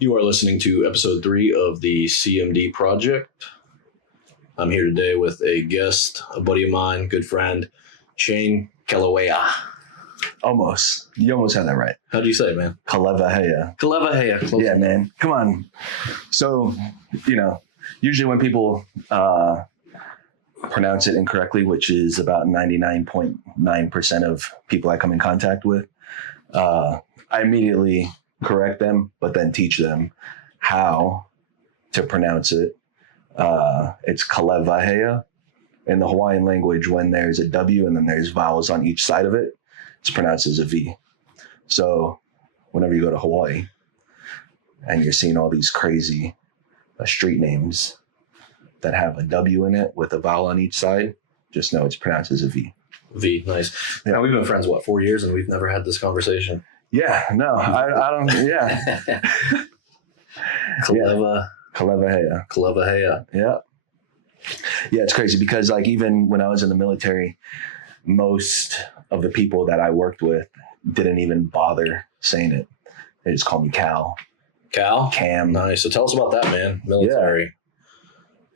You are listening to episode 3 of the CMD Project. I'm here today with a guest, a buddy of mine, good friend, Shane Kaleiwahea. Almost. You almost had that right. How do you say it, man? Kaleiwahea. Kaleiwahea. Close Yeah, enough. man. Come on. So, usually when people pronounce it incorrectly, which is about 99.9% of people I come in contact with, I immediately correct them, but then teach them how to pronounce it. It's Kaleiwahea. In the Hawaiian language, when there's a W and then there's vowels on each side of it, it's pronounced as a V. So whenever you go to Hawaii and you're seeing all these crazy street names that have a W in it with a vowel on each side, just know it's pronounced as a V. V, nice. Yeah. Now, we've been friends, 4 years, and we've never had this conversation. Yeah, no, I don't, yeah. Kaleiwahea. Kaleiwahea. Yeah. Yeah, it's crazy because even when I was in the military, most of the people that I worked with didn't even bother saying it. They just called me Cal. Cal? Cam. Nice. So tell us about that, man. Military. Yeah.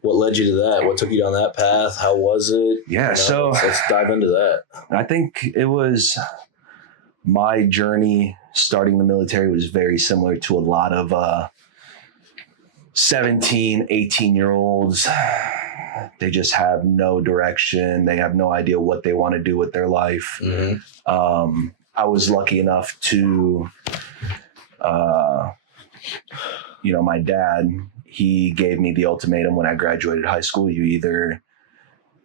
What led you to that? What took you down that path? How was it? Yeah, so let's dive into that. I think it was my journey starting the military was very similar to a lot of 17, 18-year-olds. They just have no direction. They have no idea what they want to do with their life. Mm-hmm. I was lucky enough to, my dad, he gave me the ultimatum when I graduated high school. You either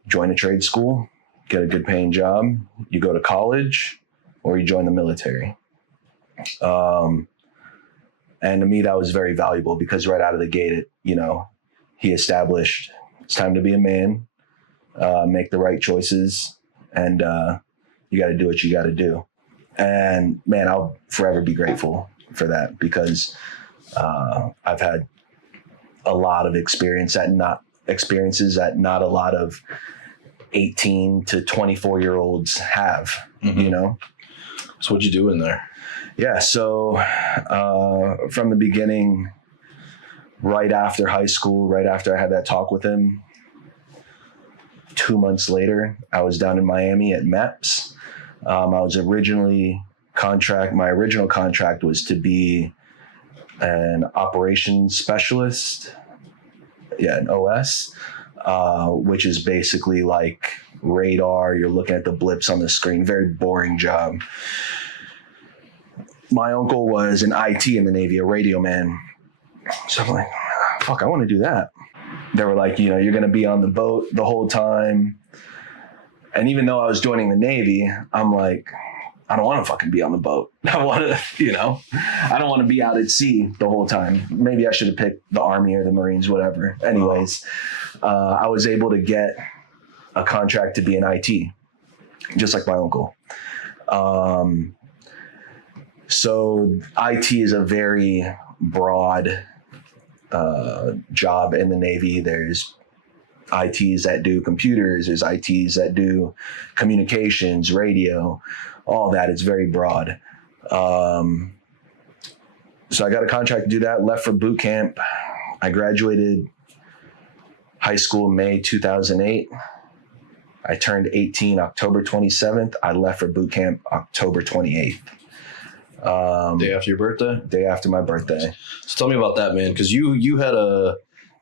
join a trade school, get a good paying job, you go to college, or you join the military. And to me, that was very valuable because right out of the gate, he established it's time to be a man, make the right choices, and you got to do what you got to do. And man, I'll forever be grateful for that because I've had a lot of experiences that not a lot of 18 to 24-year-olds have, mm-hmm. So what'd you do in there? Yeah, so from the beginning, right after high school, right after I had that talk with him, 2 months later, I was down in Miami at MEPS. My original contract was to be an operations specialist, an OS, which is basically like radar. You're looking at the blips on the screen. Very boring job. My uncle was in IT in the Navy, a radio man. So I'm like, fuck, I want to do that. They were like, you're going to be on the boat the whole time. And even though I was joining the Navy, I'm like, I don't want to fucking be on the boat. I want to, I don't want to be out at sea the whole time. Maybe I should have picked the Army or the Marines, whatever. Anyways, I was able to get a contract to be in IT, just like my uncle. So IT is a very broad job in the Navy. There's ITs that do computers, there's ITs that do communications, radio, all that. It's very broad. So I got a contract to do that, left for boot camp. I graduated high school May 2008. I turned 18 October 27th. I left for boot camp October 28th. Day after your birthday? Day after my birthday. So tell me about that, man, because you had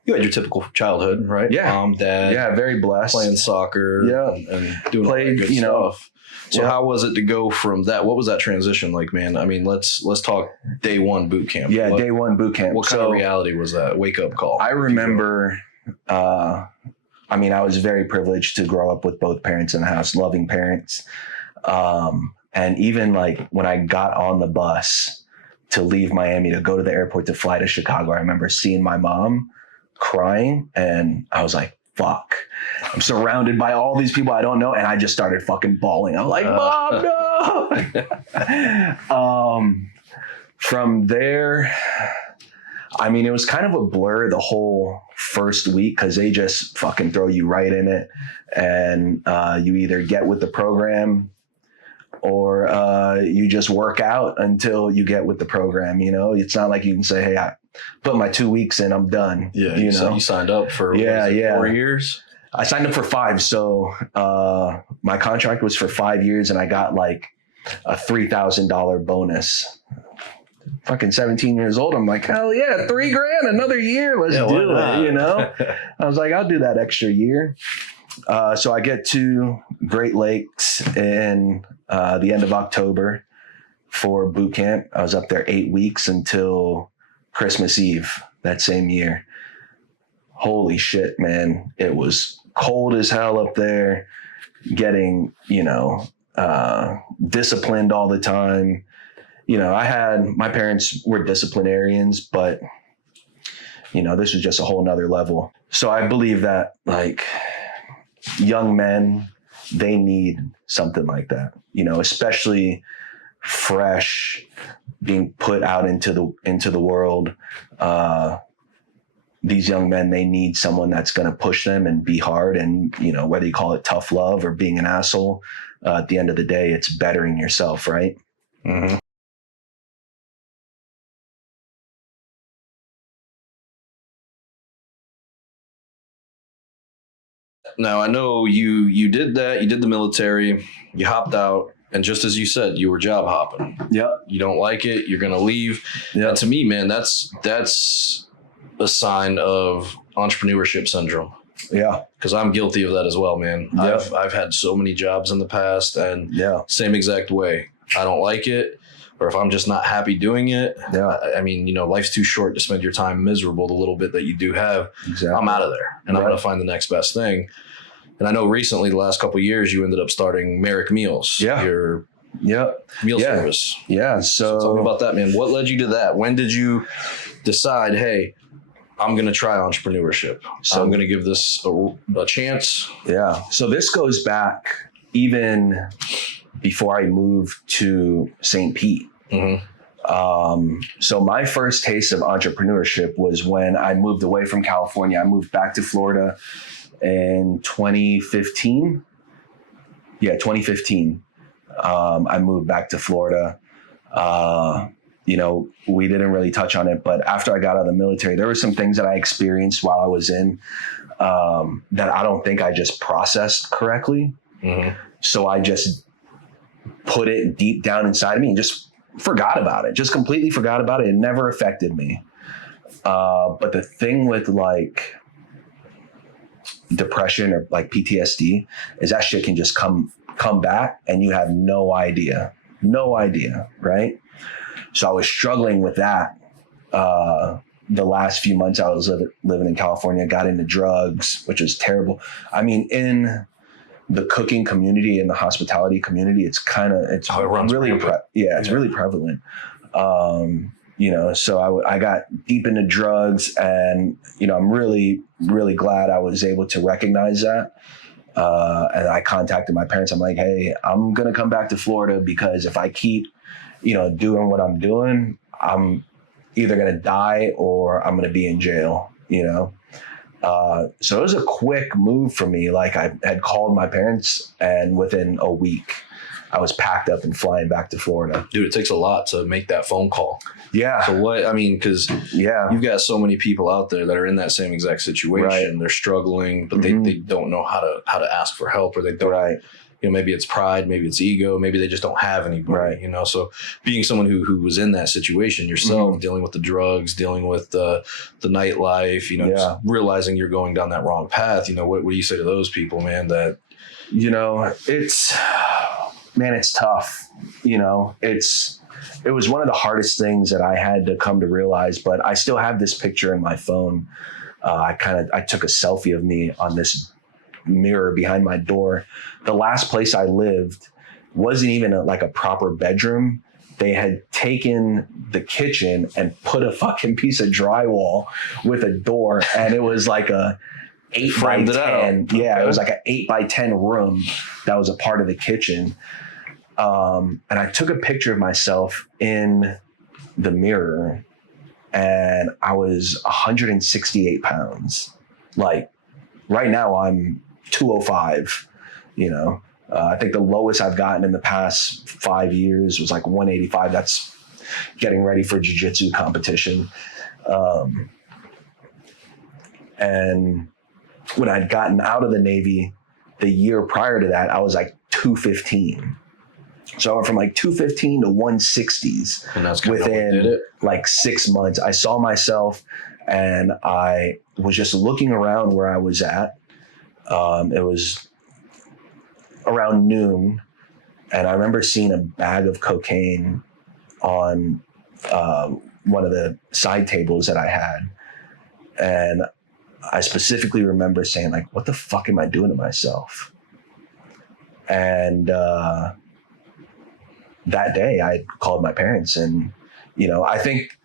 your typical childhood, right? Yeah. Mom, dad. Yeah, very blessed. Playing soccer. Yeah. And doing all that good stuff. So how was it to go from that? What was that transition like, man? I mean, let's talk day one boot camp. Yeah, day one boot camp. What kind of reality was that? Wake up call. I remember, I was very privileged to grow up with both parents in the house, loving parents. And even when I got on the bus to leave Miami to go to the airport to fly to Chicago, I remember seeing my mom crying and I was like, fuck, I'm surrounded by all these people I don't know. And I just started fucking bawling. I'm like, Mom, no. From there, it was kind of a blur the whole first week because they just fucking throw you right in it. And you either get with the program or you just work out until you get with the program. You know, it's not like you can say, hey, I put my 2 weeks in, I'm done. Yeah. You know, you signed up for 4 years. I signed up for 5. So my contract was for 5 years, and I got like a $3,000 bonus. Fucking 17 years old. I'm like, hell yeah, $3,000, another year. Let's do it. You know, I was like, I'll do that extra year. So I get to Great Lakes in the end of October for boot camp. I was up there 8 weeks until Christmas Eve that same year. Holy shit, man. It was cold as hell up there, getting, you know, disciplined all the time. You know, my parents were disciplinarians, but, you know, this was just a whole nother level. So I believe that, like, young men, they need something like that, you know, especially fresh, being put out into the world. These young men, they need someone that's going to push them and be hard. And, you know, whether you call it tough love or being an asshole, at the end of the day, it's bettering yourself, right? Mm-hmm. Now, I know you did that. You did the military. You hopped out. And just as you said, you were job hopping. Yeah. You don't like it. You're going to leave. Yeah. And to me, man, that's a sign of entrepreneurship syndrome. Yeah. Because I'm guilty of that as well, man. Yeah. I've had so many jobs in the past, and Yeah. same exact way. I don't like it. Or if I'm just not happy doing it, Yeah. I mean, you know, life's too short to spend your time miserable. The little bit that you do have, Exactly. I'm out of there, and I'm going to find the next best thing. And I know recently, the last couple of years, you ended up starting Merrick Meals, your meal service. Yeah. So tell me about that, man. What led you to that? When did you decide, hey, I'm going to try entrepreneurship? So I'm going to give this a chance. Yeah. So this goes back even before I moved to St. Pete. Mm-hmm. So my first taste of entrepreneurship was when I moved away from California. I moved back to Florida in 2015. Yeah, 2015. I moved back to Florida. You know, we didn't really touch on it, but after I got out of the military, there were some things that I experienced while I was in that I don't think I just processed correctly. Mm-hmm. So I just put it deep down inside of me and just forgot about it, just completely forgot about it. It never affected me. But the thing with like depression or like PTSD is that shit can just come back and you have no idea, right? So I was struggling with that. The last few months I was living in California, got into drugs, which was terrible. I mean, in the cooking community and the hospitality community, it's really really prevalent. You know, so I got deep into drugs, and, you know, I'm really, really glad I was able to recognize that. And I contacted my parents. I'm like, hey, I'm going to come back to Florida because if I keep, you know, doing what I'm doing, I'm either going to die or I'm going to be in jail, you know? So it was a quick move for me. Like, I had called my parents, and within a week I was packed up and flying back to Florida. Dude, it takes a lot to make that phone call. Yeah. So because you've got so many people out there that are in that same exact situation. Right. They're struggling, but they don't know how to ask for help, or they don't. Right. You know, maybe it's pride, maybe it's ego, maybe they just don't have anybody. Right. You know, so being someone who was in that situation yourself, dealing with the drugs, dealing with the nightlife, you know, just realizing you're going down that wrong path. You know, what do you say to those people, man? That, you know, it's tough. You know, it was one of the hardest things that I had to come to realize, but I still have this picture in my phone. I took a selfie of me on this mirror behind my door. The last place I lived wasn't even a proper bedroom. They had taken the kitchen and put a fucking piece of drywall with a door, and it was like a 8x10. Yeah, it was like an 8x10 room that was a part of the kitchen. And I took a picture of myself in the mirror, and I was 168 pounds. Like, right now I'm 205, you know, I think the lowest I've gotten in the past 5 years was like 185. That's getting ready for jiu-jitsu competition. And when I'd gotten out of the Navy, the year prior to that, I was like 215. So I went from like 215 to 160s. And that's within like 6 months. I saw myself and I was just looking around where I was at. It was around noon. And I remember seeing a bag of cocaine on one of the side tables that I had. And I specifically remember saying, like, what the fuck am I doing to myself? And that day I called my parents, and, you know, I think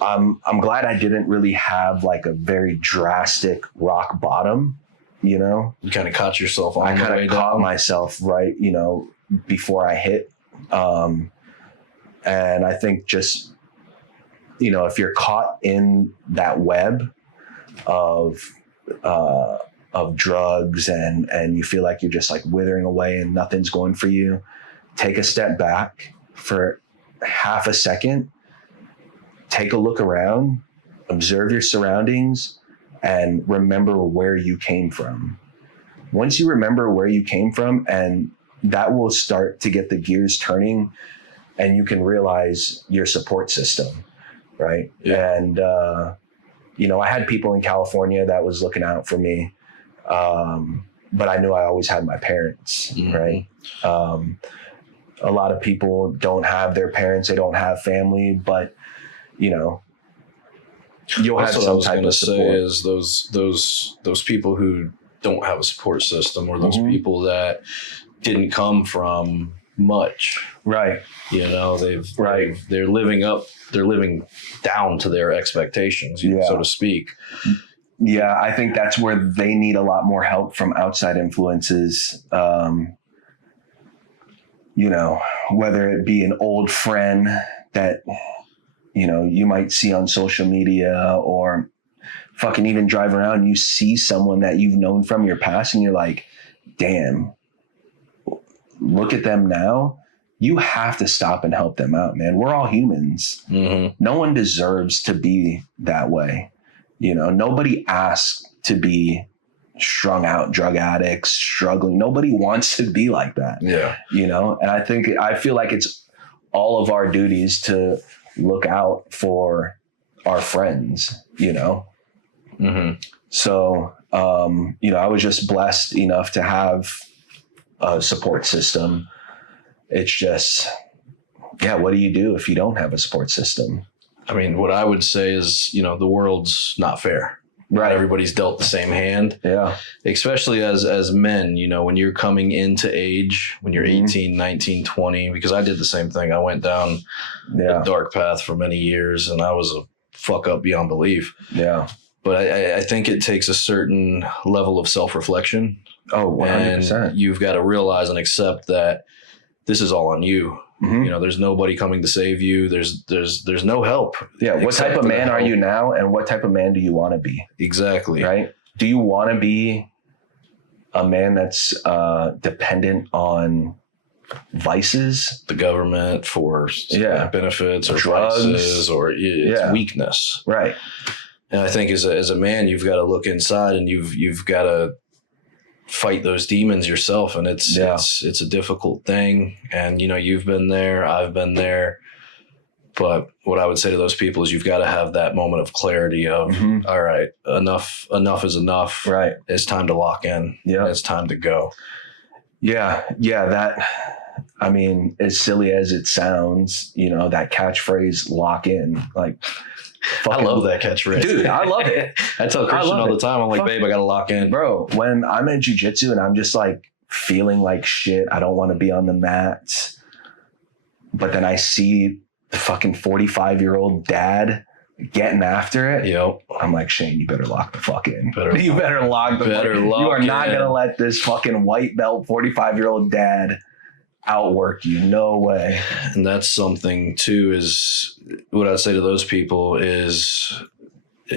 I'm glad I didn't really have like a very drastic rock bottom, you know? You kind of caught yourself on I the way kind of caught down. myself right, you know, before I hit. And I think just, you know, if you're caught in that web of drugs and you feel like you're just like withering away and nothing's going for you, take a step back for half a second, take a look around, observe your surroundings, and remember where you came from. Once you remember where you came from, and that will start to get the gears turning, and you can realize your support system, right? Yeah. And, you know, I had people in California that was looking out for me, but I knew I always had my parents, right? A lot of people don't have their parents, they don't have family, but, you know, you'll have some type of support. Is those people who don't have a support system, or those people that didn't come from much, right? You know, they're living down to their expectations, so to speak. Yeah, I think that's where they need a lot more help from outside influences. You know, whether it be an old friend that, you know, you might see on social media, or fucking even drive around and you see someone that you've known from your past and you're like, damn, look at them now. You have to stop and help them out, man. We're all humans. No one deserves to be that way. You know, nobody asks to be strung out drug addicts, struggling. Nobody wants to be like that. Yeah. You know, and I feel like it's all of our duties to look out for our friends, you know? So, you know, I was just blessed enough to have a support system. It's just, yeah, what do you do if you don't have a support system? I mean, what I would say is, you know, the world's not fair. Right. Not everybody's dealt the same hand. Yeah. Especially as men, you know, when you're coming into age, when you're 18, 19, 20, because I did the same thing. I went down a dark path for many years, and I was a fuck up beyond belief. Yeah. But I think it takes a certain level of self-reflection. Oh, 100%. And you've got to realize and accept that this is all on you. You know, there's nobody coming to save you. There's no help. Yeah. What type of man are you now? And what type of man do you want to be? Exactly. Right. Do you want to be a man that's dependent on vices? The government for benefits or drugs prices, or it's weakness. Right. And I think as a man, you've got to look inside, and you've got to fight those demons yourself, and it's a difficult thing. And you know, you've been there, I've been there, but what I would say to those people is you've got to have that moment of clarity of all right, enough is enough. Right. It's time to lock in. Yeah. It's time to go. Yeah. That, I mean, as silly as it sounds, you know, that catchphrase, lock in, like, I love that catchphrase. Dude, I love it. I tell Christian all the time, I'm like, babe, I got to lock in. Bro, when I'm in jiu-jitsu and I'm just like feeling like shit, I don't want to be on the mat. But then I see the fucking 45-year-old dad getting after it. Yep. I'm like, Shane, you better lock the fuck in. You better lock the fuck in. You are not going to let this fucking white belt 45-year-old dad outwork you. No way. And that's something too, is what I'd say to those people is,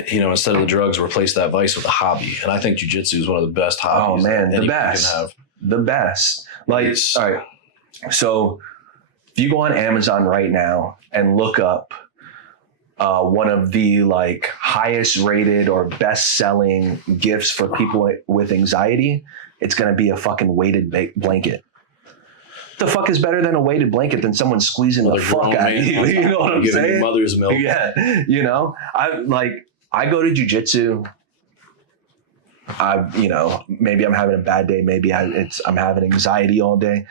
you know, instead of the drugs, replace that vice with a hobby. And I think jiu-jitsu is one of the best hobbies. Oh man, the best. You can have. the best. Like, all right. So if you go on Amazon right now and look up one of the like highest rated or best selling gifts for people with anxiety, it's going to be a fucking weighted blanket. The fuck is better than a weighted blanket than someone squeezing the fuck out of you? You know what I'm saying? Mother's milk. Yeah. You know, I go to jujitsu. Maybe I'm having a bad day. Maybe I'm having anxiety all day.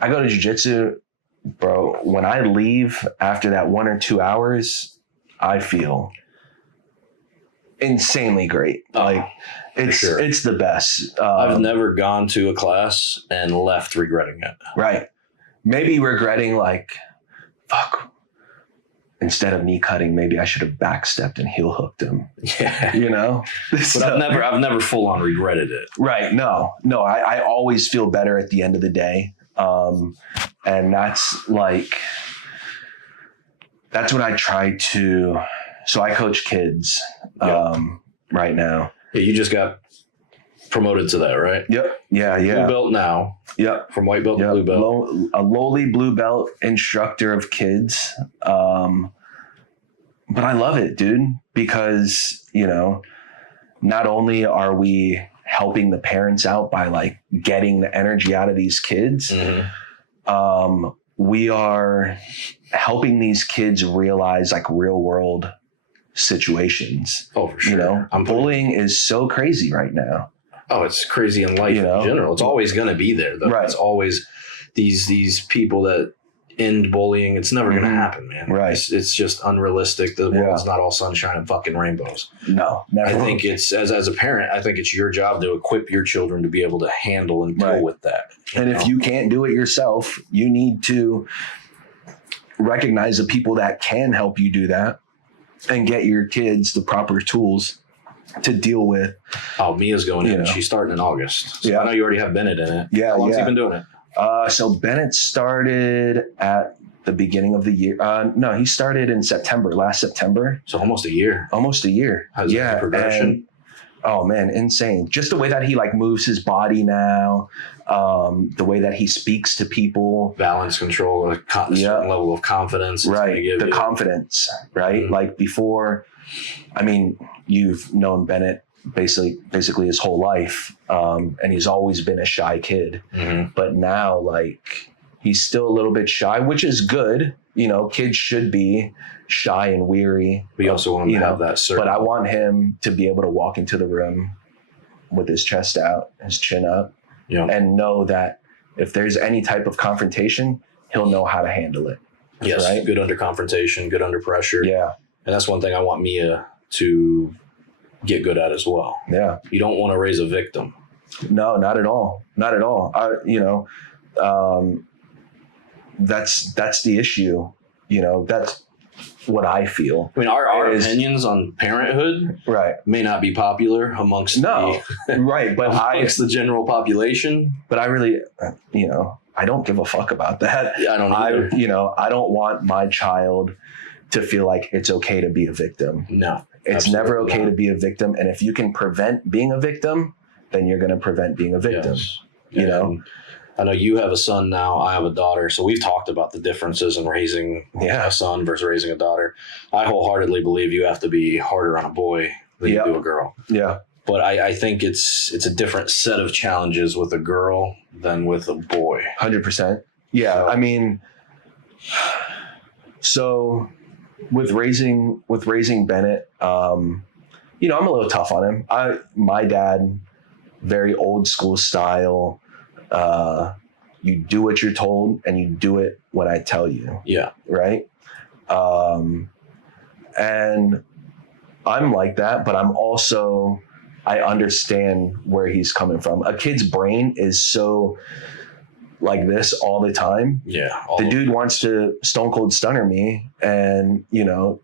I go to jujitsu, bro. When I leave after that 1 or 2 hours, I feel insanely great. Like it's the best. I've never gone to a class and left regretting it. Right. Maybe regretting like, fuck. Instead of knee cutting, maybe I should have backstepped and heel hooked him. Yeah. You know? But I've never full on regretted it. Right. No, I always feel better at the end of the day. And that's what I try to, so I coach kids, right now. Yeah. You just got promoted to that, right? Yep. Yeah. Blue belt now. Yep. From white belt to blue belt. A lowly blue belt instructor of kids. But I love it, dude, because, not only are we helping the parents out by like getting the energy out of these kids, we are helping these kids realize like real world situations. Oh, for sure. Bullying is so crazy right now. Oh, it's crazy in life in general. It's always going to be there, though. Right. It's always these people that end bullying. It's never going to happen, man. Right. It's just unrealistic. The world's not all sunshine and fucking rainbows. No, never. I think it's, as a parent, I think it's your job to equip your children to be able to handle and deal with that. And if you can't do it yourself, you need to recognize the people that can help you do that and get your kids the proper tools to deal with. Oh, Mia's going in. She's starting in August. So I know you already have Bennett in it. Yeah. How long's he been doing it? So Bennett started at the beginning of the year. No, he started in last September. So almost a year. How's the progression? Oh man, insane. Just the way that he like moves his body now, the way that he speaks to people. Balance control, a certain level of confidence. Right. The confidence, right? Mm-hmm. Like before, you've known Bennett basically his whole life. And he's always been a shy kid. Mm-hmm. But now like he's still a little bit shy, which is good. Kids should be shy and weary. We also want him to have that certain. But I want him to be able to walk into the room with his chest out, his chin up, and know that if there's any type of confrontation, he'll know how to handle it. Yes, right? Good under confrontation, good under pressure. Yeah. And that's one thing I want Mia to get good at as well. Yeah. You don't want to raise a victim. No, not at all. Not at all. That's the issue. That's what I feel. Our opinions on parenthood may not be popular amongst but amongst the general population. But I really, I don't give a fuck about that. Yeah, I don't either. I don't want my child to feel like it's okay to be a victim. No. It's never okay to be a victim. And if you can prevent being a victim, then you're going to prevent being a victim. Yes. I know you have a son now. I have a daughter. So we've talked about the differences in raising a son versus raising a daughter. I wholeheartedly believe you have to be harder on a boy than you do a girl. Yeah. But I think it's a different set of challenges with a girl than with a boy. 100%. Yeah. So with raising Bennett, I'm a little tough on him. My dad, very old school style. You do what you're told and you do it when I tell you. Yeah. Right. And I'm like that, but I understand where he's coming from. A kid's brain is so like this all the time. Yeah. The dude wants to stone cold stunner me and,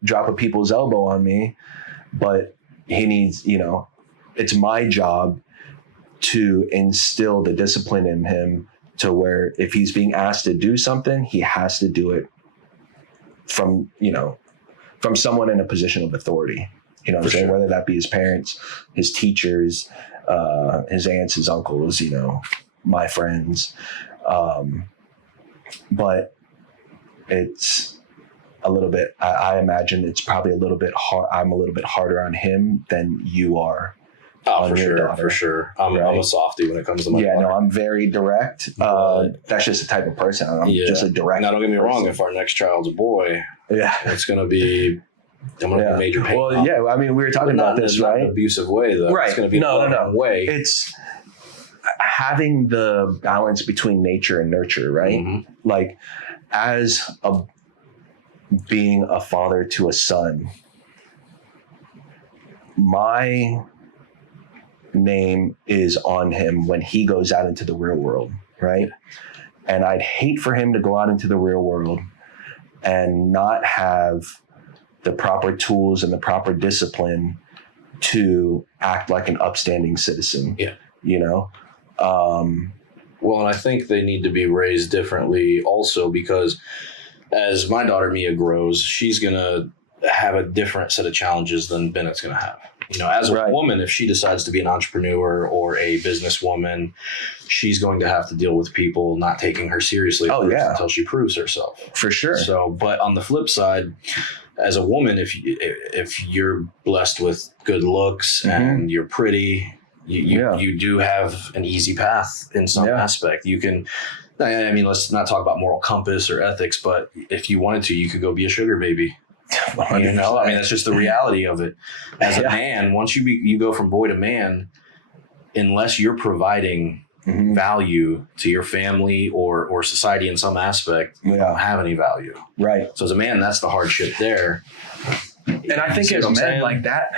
drop a people's elbow on me, but he needs, it's my job to instill the discipline in him to where if he's being asked to do something, he has to do it from someone in a position of authority. You know what I'm saying? Whether that be his parents, his teachers, his aunts, his uncles, you know, my friends. But it's a little bit, I imagine it's probably a little bit hard. I'm a little bit harder on him than you are. Oh, for sure, for sure. I'm a softie when it comes to my daughter. No, I'm very direct. That's just the type of person. I'm just a direct. Now, don't get me wrong. If our next child's a boy, it's going to be be major pain. Well, I mean, we were talking about this, right? Not in an abusive way, though. Right. It's going to be no way. It's having the balance between nature and nurture, right? Mm-hmm. Like, as being a father to a son, my name is on him when he goes out into the real world, right? And I'd hate for him to go out into the real world and not have the proper tools and the proper discipline to act like an upstanding citizen. Yeah. You know? Well, and I think they need to be raised differently also, because as my daughter Mia grows, she's going to have a different set of challenges than Bennett's going to have. You know, as a woman, if she decides to be an entrepreneur or a businesswoman, she's going to have to deal with people not taking her seriously until she proves herself. For sure. So, but on the flip side, as a woman, if you're blessed with good looks and you're pretty, you do have an easy path in some aspect. You can, I mean, let's not talk about moral compass or ethics, but if you wanted to, you could go be a sugar baby. 100%. You know, I mean, that's just the reality of it. As a man, once you go from boy to man, unless you're providing value to your family or society in some aspect, you don't have any value. Right. So as a man, that's the hardship there. And I think as men like that,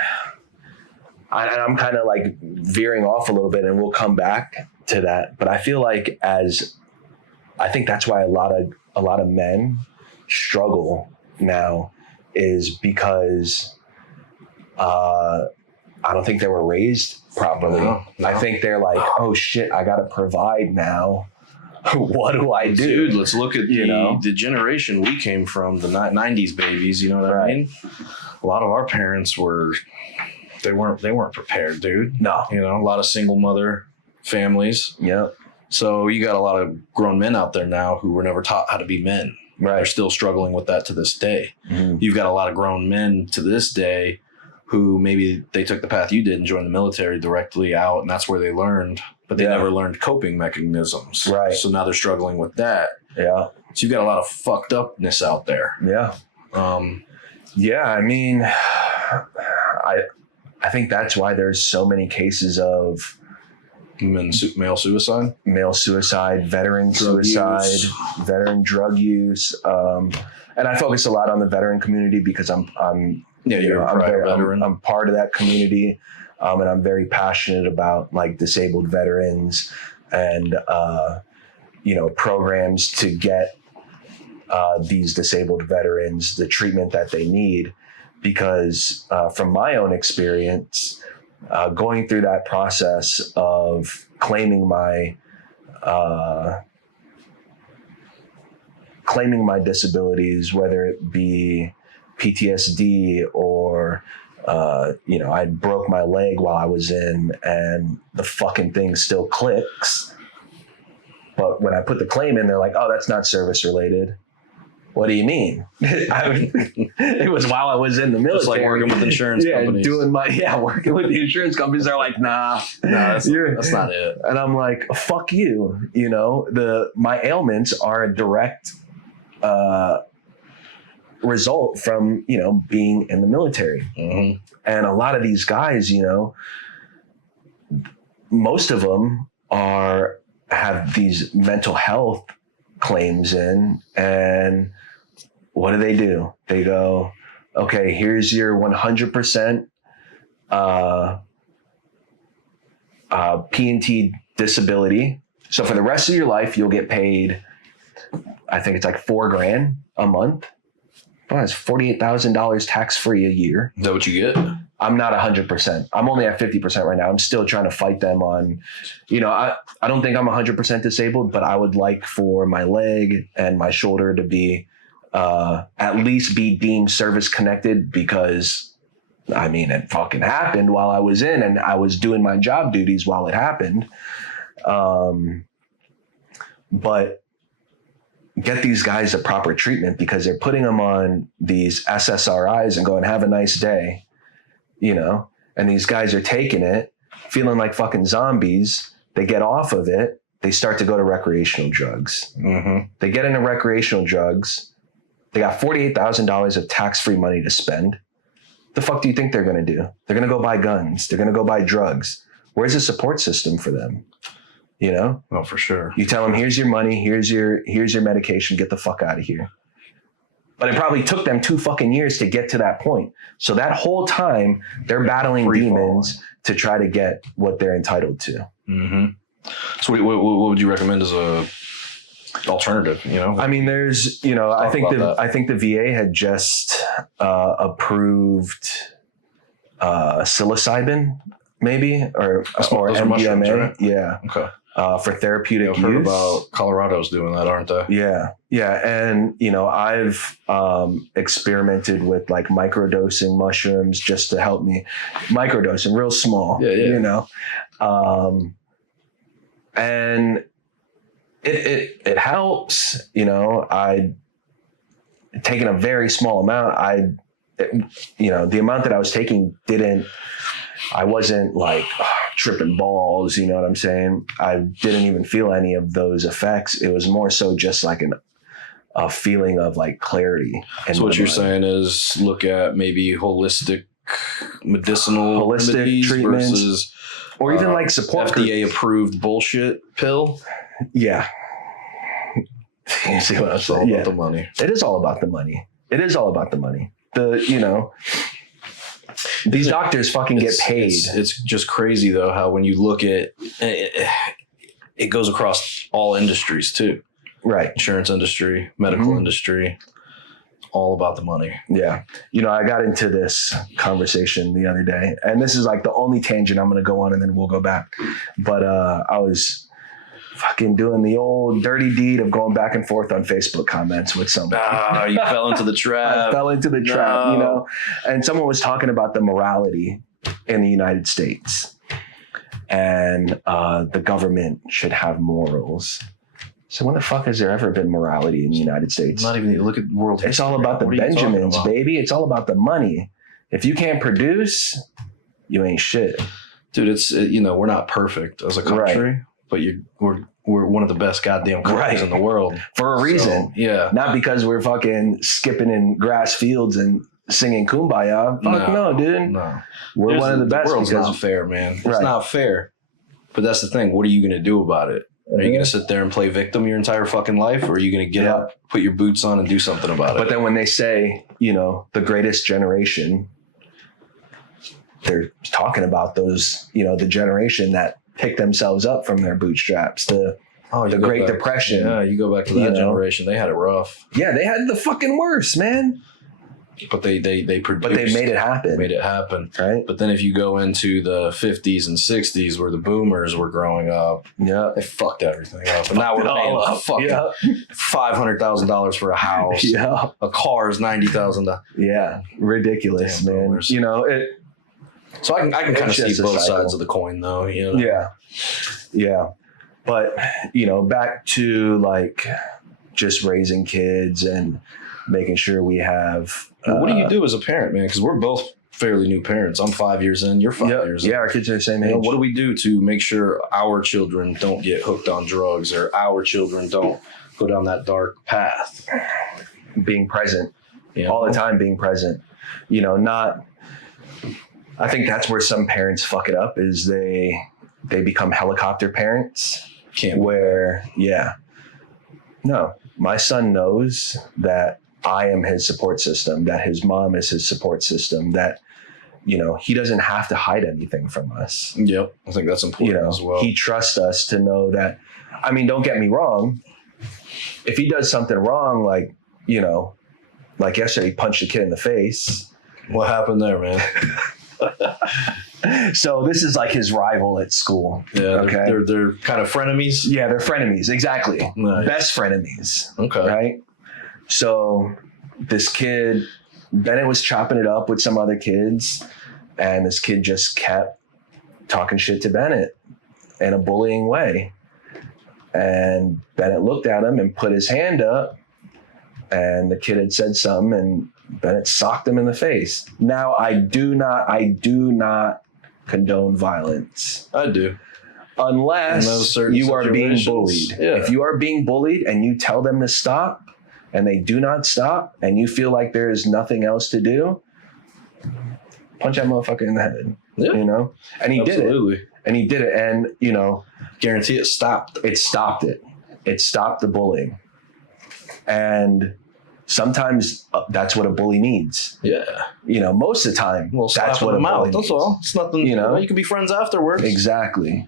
I'm kind of like veering off a little bit, and we'll come back to that. But I feel like I think that's why a lot of men struggle now, is because I don't think they were raised properly. No. I think they're like, oh shit, I got to provide now. What do I do? Dude, let's look at the generation we came from, the 90s babies. You know what I mean? A lot of our parents weren't prepared, dude. No. You know, a lot of single mother families. Yeah. So you got a lot of grown men out there now who were never taught how to be men. Right. They're still struggling with that to this day. Mm-hmm. You've got a lot of grown men to this day who maybe they took the path you did and joined the military directly out, and that's where they learned, but they never learned coping mechanisms. Right. So now they're struggling with that. Yeah. So you've got a lot of fucked upness out there. Yeah. I mean, I think that's why there's so many cases of male suicide, veteran suicide, veteran drug use. And I focus a lot on the veteran community because I'm part of that community. And I'm very passionate about like disabled veterans and, programs to get these disabled veterans the treatment that they need. Because from my own experience, going through that process of claiming my disabilities, whether it be PTSD or, I broke my leg while I was in, and the fucking thing still clicks. But when I put the claim in, they're like, oh, that's not service related. What do you mean? It was while I was in the military. Just like working with insurance companies. Working with the insurance companies. They're like, nah, that's not it. And I'm like, fuck you. My ailments are a direct result from, being in the military. Mm-hmm. And a lot of these guys, most of them have these mental health claims in, and what do? They go, okay, here's your 100% P&T disability. So for the rest of your life, you'll get paid, I think it's like $4,000 a month. Well, that's $48,000 tax-free a year. Is that what you get? I'm not 100%. I'm only at 50% right now. I'm still trying to fight them on, I don't think I'm 100% disabled, but I would like for my leg and my shoulder to be, at least be deemed service connected, because I mean, it fucking happened while I was in, and I was doing my job duties while it happened. But get these guys a proper treatment, because they're putting them on these SSRIs and going, have a nice day, and these guys are taking it, feeling like fucking zombies. They get off of it. They start to go to recreational drugs. Mm-hmm. They get into recreational drugs. They got $48,000 of tax-free money to spend. The fuck do you think they're going to do? They're going to go buy guns. They're going to go buy drugs. Where's the support system for them? Oh, for sure. You tell them, here's your money, here's your medication, get the fuck out of here. But it probably took them 2 fucking years to get to that point. So that whole time, they're battling demons to try to get what they're entitled to. Mm-hmm. So what would you recommend as a alternative? I mean, there's, I think the VA had just approved psilocybin, maybe, or MDMA. Right? Yeah. Okay. For therapeutic use. I've heard about Colorado's doing that, aren't they? Yeah. And, I've experimented with like microdosing mushrooms just to help me. Microdosing, real small, and it helps, I'd taken a very small amount. The amount that I was taking I wasn't like tripping balls, you know what I'm saying? I didn't even feel any of those effects. It was more so just like a feeling of like clarity. So what you're saying is look at maybe holistic treatments versus, or even like support FDA approved bullshit pill. Yeah. You see what I'm saying? About the money. It is all about the money. These doctors fucking get paid. It's just crazy though how when you look at it goes across all industries too. Right. Insurance industry, medical industry, all about the money. Yeah. I got into this conversation the other day, and this is like the only tangent I'm going to go on, and then we'll go back. But I was fucking doing the old dirty deed of going back and forth on Facebook comments with someone. You fell into the trap. I fell into the trap, and someone was talking about the morality in the United States, and the government should have morals. So when the fuck has there ever been morality in the United States? Not even look at world history. It's all about the Benjamins, baby. It's all about the money. If you can't produce, you ain't shit. Dude, it's we're not perfect as a country. Right. But we're one of the best goddamn countries in the world for a reason. Yeah, not because we're fucking skipping in grass fields and singing Kumbaya. Fuck no, dude. No, we're one of the best. The world's not fair, man. It's not fair. But that's the thing. What are you going to do about it? Are you going to sit there and play victim your entire fucking life, or are you going to get up, put your boots on, and do something about it? But then when they say, the greatest generation, they're talking about those, the generation that pick themselves up from their bootstraps to the Great Depression. Yeah, you go back to that generation. They had it rough. Yeah, they had the fucking worst, man. But they produced. But they made it happen. Right. But then if you go into the 50s and 60s where the boomers were growing up, they fucked everything up. And now we're paying fucking $500,000 for a house. Yeah. A car is $90,000. Yeah. Ridiculous, man. Boomers. So I can kind of see both sides of the coin, though. Yeah. But back to like just raising kids and making sure we have. What do you do as a parent, man? Because we're both fairly new parents. I'm 5 years in. You're 5 years in. Yeah, our kids are the same age. What do we do to make sure our children don't get hooked on drugs, or our children don't go down that dark path? Being present, all the time. Being present. Not. I think that's where some parents fuck it up, is they become helicopter parents. No, my son knows that I am his support system, that his mom is his support system, that, he doesn't have to hide anything from us. Yep. I think that's important as well. He trusts us to know that, don't get me wrong. If he does something wrong, like yesterday, he punched a kid in the face. What happened there, man? So this is like his rival at school. Yeah, they're kind of frenemies. Yeah, they're frenemies. Exactly. Nice. Best frenemies. Okay. Right. So this kid Bennett was chopping it up with some other kids, and this kid just kept talking shit to Bennett in a bullying way. And Bennett looked at him and put his hand up, and the kid had said something, and Bennett socked him in the face. Now, I do not condone violence. I do. Unless you are being bullied. Yeah. If you are being bullied and you tell them to stop and they do not stop and you feel like there is nothing else to do, punch that motherfucker in the head. Yeah. You know? And he did it. And he did it. And, you know, guarantee it stopped. It stopped it. It stopped the bullying. And sometimes that's what a bully needs. Yeah. You know, most of the time, that's what a bully needs. That's all. It's nothing, you know, you can be friends afterwards. Exactly.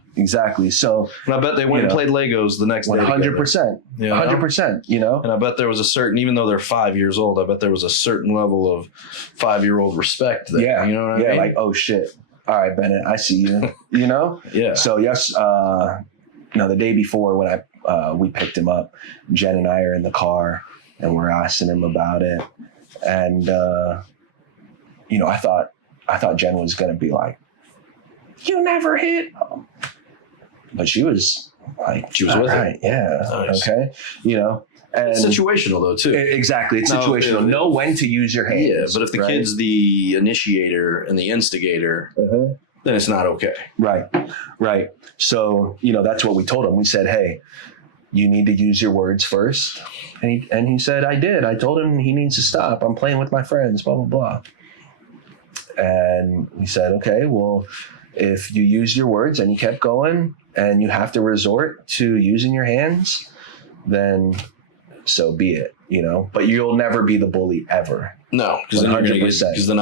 So, and I bet they went and played Legos the next day. 100%. 100%, you know? And I bet there was a certain, even though they're 5 years old, I bet there was a certain level of 5-year-old respect there. Yeah. You know what I mean? Yeah, like, oh shit. All right, Bennett, I see you. You know? Yeah. So, yes, the day before when we picked him up, Jen and I are in the car and we're asking him about it. And, you know, I thought Jen was going to be like, you never hit him. But she was like, she was with it. Yeah. Nice. Okay. You know, and it's situational though too. Exactly. It's situational. Know when to use your hands. Yeah. But if the kid's the initiator and the instigator, then it's not okay. Right. So, you know, that's what we told him. We said, hey, you need to use your words first. And he said, I did. I told him he needs to stop. I'm playing with my friends, blah, blah, blah. And we said, okay, well, if you use your words and you kept going and you have to resort to using your hands, then so be it, you know, but you'll never be the bully ever. No, because then I'm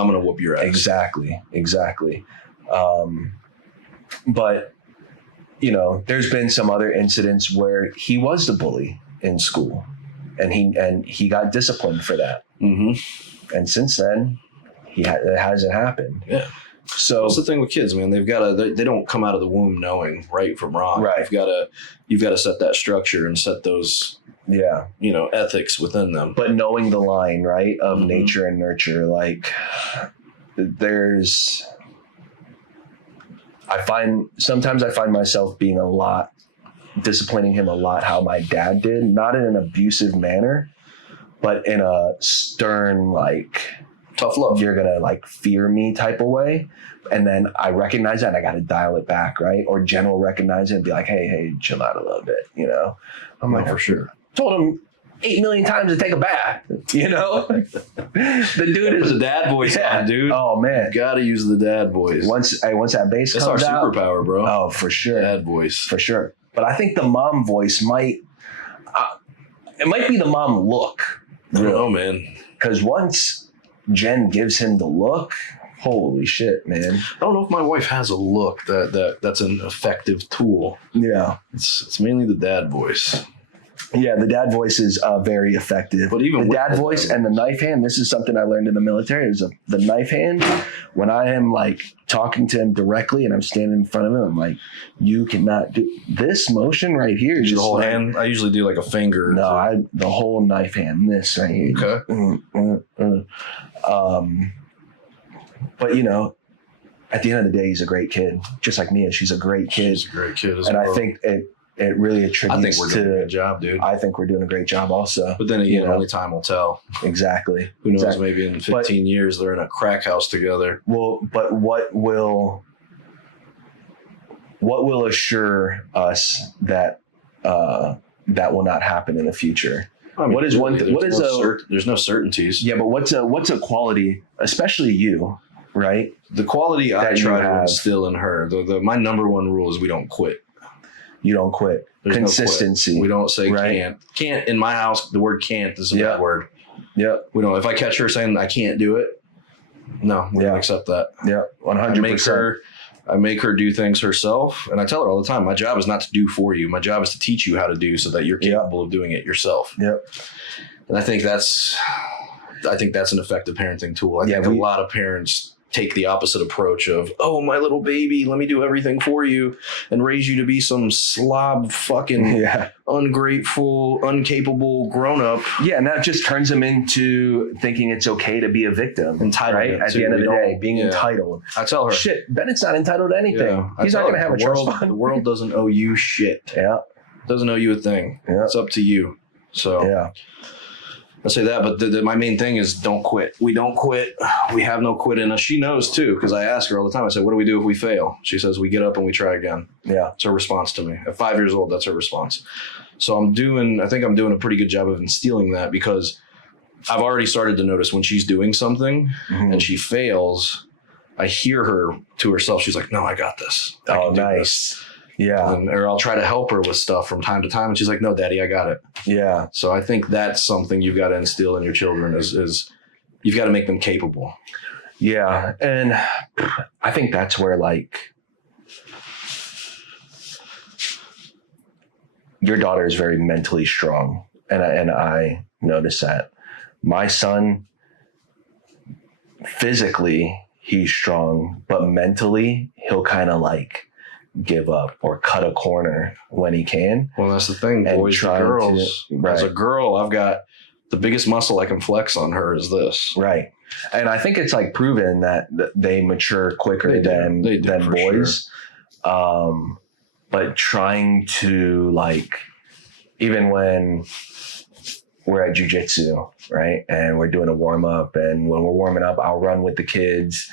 going to whoop your ass. Exactly. But, you know, there's been some other incidents where he was the bully in school and he got disciplined for that. Mm-hmm. And since then, it hasn't happened. Yeah. So that's the thing with kids, man. They've got to. They don't come out of the womb knowing right from wrong. Right. You've got to set that structure and set those. Yeah. You know, ethics within them. But knowing the line, right, of nature and nurture, like sometimes I find myself being disciplining him a lot how my dad did, not in an abusive manner, but in a stern, like, tough love. You're going to like fear me type of way. And then I recognize that and I got to dial it back. Right. Or Jen will recognize it and be like, hey, chill out a little bit. You know, I'm like, for sure. Told him 8 million times to take a bath, you know, the dude is the dad voice on, dude. Oh man. You got to use the dad voice. Once that bass comes out. That's our superpower, bro. Oh, for sure. Dad voice. For sure. But I think the mom voice might be the mom look. I don't know, man. Because once Jen gives him the look, holy shit, man. I don't know if my wife has a look that's an effective tool. Yeah. It's mainly the dad voice. Yeah, the dad voice is very effective. But even the dad voice and the knife hand, this is something I learned in the military, is the knife hand. When I am like talking to him directly and I'm standing in front of him, I'm like, you cannot do this motion right here. The whole hand? I usually do like a finger. No, the whole knife hand, this right here. Okay. But you know, at the end of the day, he's a great kid, just like Mia. She's a great kid. She's a great kid as well. And I think it really attributes to. I think we're doing a good job, dude. I think we're doing a great job also. But then again, only time will tell. Exactly. Who knows? Maybe in 15 years they're in a crack house together. Well, but what will assure us that that will not happen in the future? I mean, there's no certainties. Yeah, but what's a quality, especially you, right? The quality I try to instill in her. My number one rule is we don't quit. You don't quit. There's consistency. No quit. We don't say can't. Can't in my house. The word can't is a bad word. Yep. We don't. If I catch her saying I can't do it, no, we don't accept that. Yeah, 100%. I make her do things herself, and I tell her all the time, my job is not to do for you. My job is to teach you how to do so that you're capable of doing it yourself. Yep. And I think that's an effective parenting tool. I think a lot of parents take the opposite approach of, oh, my little baby, let me do everything for you and raise you to be some slob fucking ungrateful, incapable grown-up. Yeah, and that just turns him into thinking it's okay to be a victim. Entitled. Right? At the end of the day, being entitled. I tell her. Shit, Bennett's not entitled to anything. Yeah, he's not going to have a trust fund. The world doesn't owe you shit. Yeah. Doesn't owe you a thing. Yeah. It's up to you. So yeah. I say that, but my main thing is don't quit. We don't quit. We have no quit in us. She knows too, because I ask her all the time. I say, what do we do if we fail? She says, we get up and we try again. Yeah. It's her response to me. At 5 years old, that's her response. So I think I'm doing a pretty good job of instilling that, because I've already started to notice when she's doing something and she fails, I hear her to herself. She's like, no, I got this. I can do this. Yeah. Or I'll try to help her with stuff from time to time. And she's like, no, Daddy, I got it. Yeah. So I think that's something you've got to instill in your children is you've got to make them capable. Yeah. And I think that's where like your daughter is very mentally strong. And I notice that. My son, physically, he's strong, but mentally he'll kind of like give up or cut a corner when he can. Well, that's the thing, boys and girls. As a girl, I've got the biggest muscle I can flex on her is this. Right. And I think it's like proven that they mature quicker than boys. Sure. But trying to like, even when we're at jujitsu, right? And we're doing a warm up, and when we're warming up, I'll run with the kids.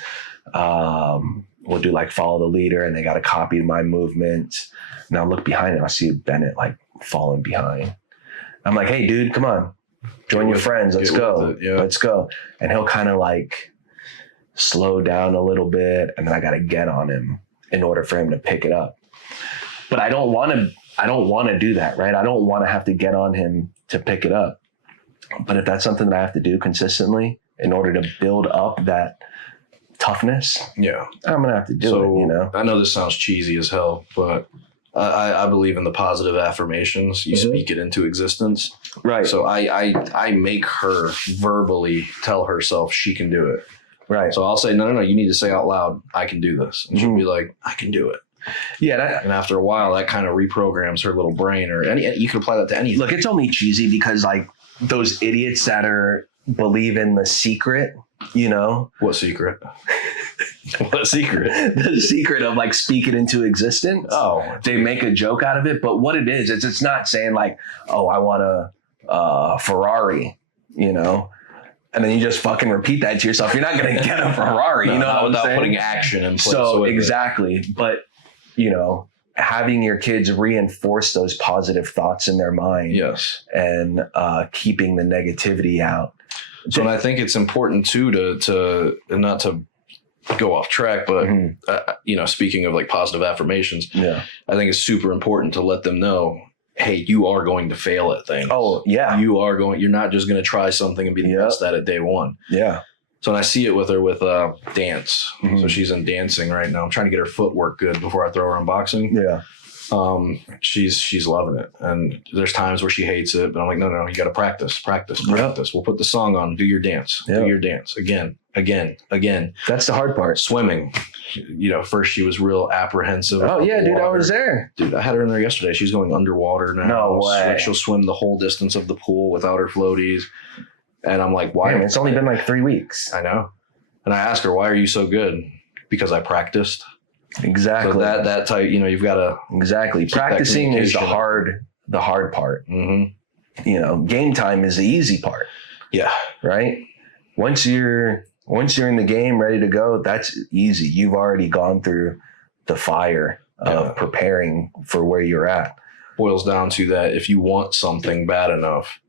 We'll do like follow the leader, and they got to copy my movements. And I'll look behind and I'll see Bennett like falling behind. I'm like, hey, dude, come on, join your friends. Let's go. Let's go. And he'll kind of like slow down a little bit, and then I got to get on him in order for him to pick it up. But I don't want to do that, right? I don't want to have to get on him to pick it up. But if that's something that I have to do consistently in order to build up that toughness, I'm gonna have to do it. You know, I know this sounds cheesy as hell, but I believe in the positive affirmations. You speak it into existence, right? So I make her verbally tell herself she can do it, right? So I'll say, no, you need to say out loud, I can do this, and she'll be like, I can do it. Yeah, and after a while, that kind of reprograms her little brain. Or you can apply that to anything. Look, it's only cheesy because like those idiots that believe in the secret. You know what secret? What secret? The secret of like speak it into existence. Oh, they make a joke out of it, but what it is, it's not saying like, oh, I want a Ferrari, you know, and then you just fucking repeat that to yourself. You're not going to get a Ferrari, you know, not without putting action in place. So exactly, but you know, having your kids reinforce those positive thoughts in their mind, and keeping the negativity out. So, and I think it's important too to and not to go off track, but you know, speaking of like positive affirmations, I think it's super important to let them know, hey, you are going to fail at things. Oh yeah, you're not just going to try something and be the best at it day one. Yeah. So and I see it with her with dance. So she's in dancing right now. I'm trying to get her footwork good before I throw her in boxing. Yeah. She's loving it, and there's times where she hates it, but I'm like, no, you got to practice. We'll put the song on, do your dance, do your dance again. That's the hard part. Swimming, you know, first she was real apprehensive. Oh yeah, dude, I was there. Dude, I had her in there yesterday. She's going underwater now. No way. She'll swim the whole distance of the pool without her floaties, and I'm like, why? Man, it's only been like 3 weeks. I know, and I asked her, why are you so good? Because I practiced. Exactly. So that type, you know, you've got to practicing is the hard part. Mm-hmm. You know, game time is the easy part. Yeah. Right. Once you're in the game, ready to go, that's easy. You've already gone through the fire of preparing for where you're at. Boils down to that. If you want something bad enough,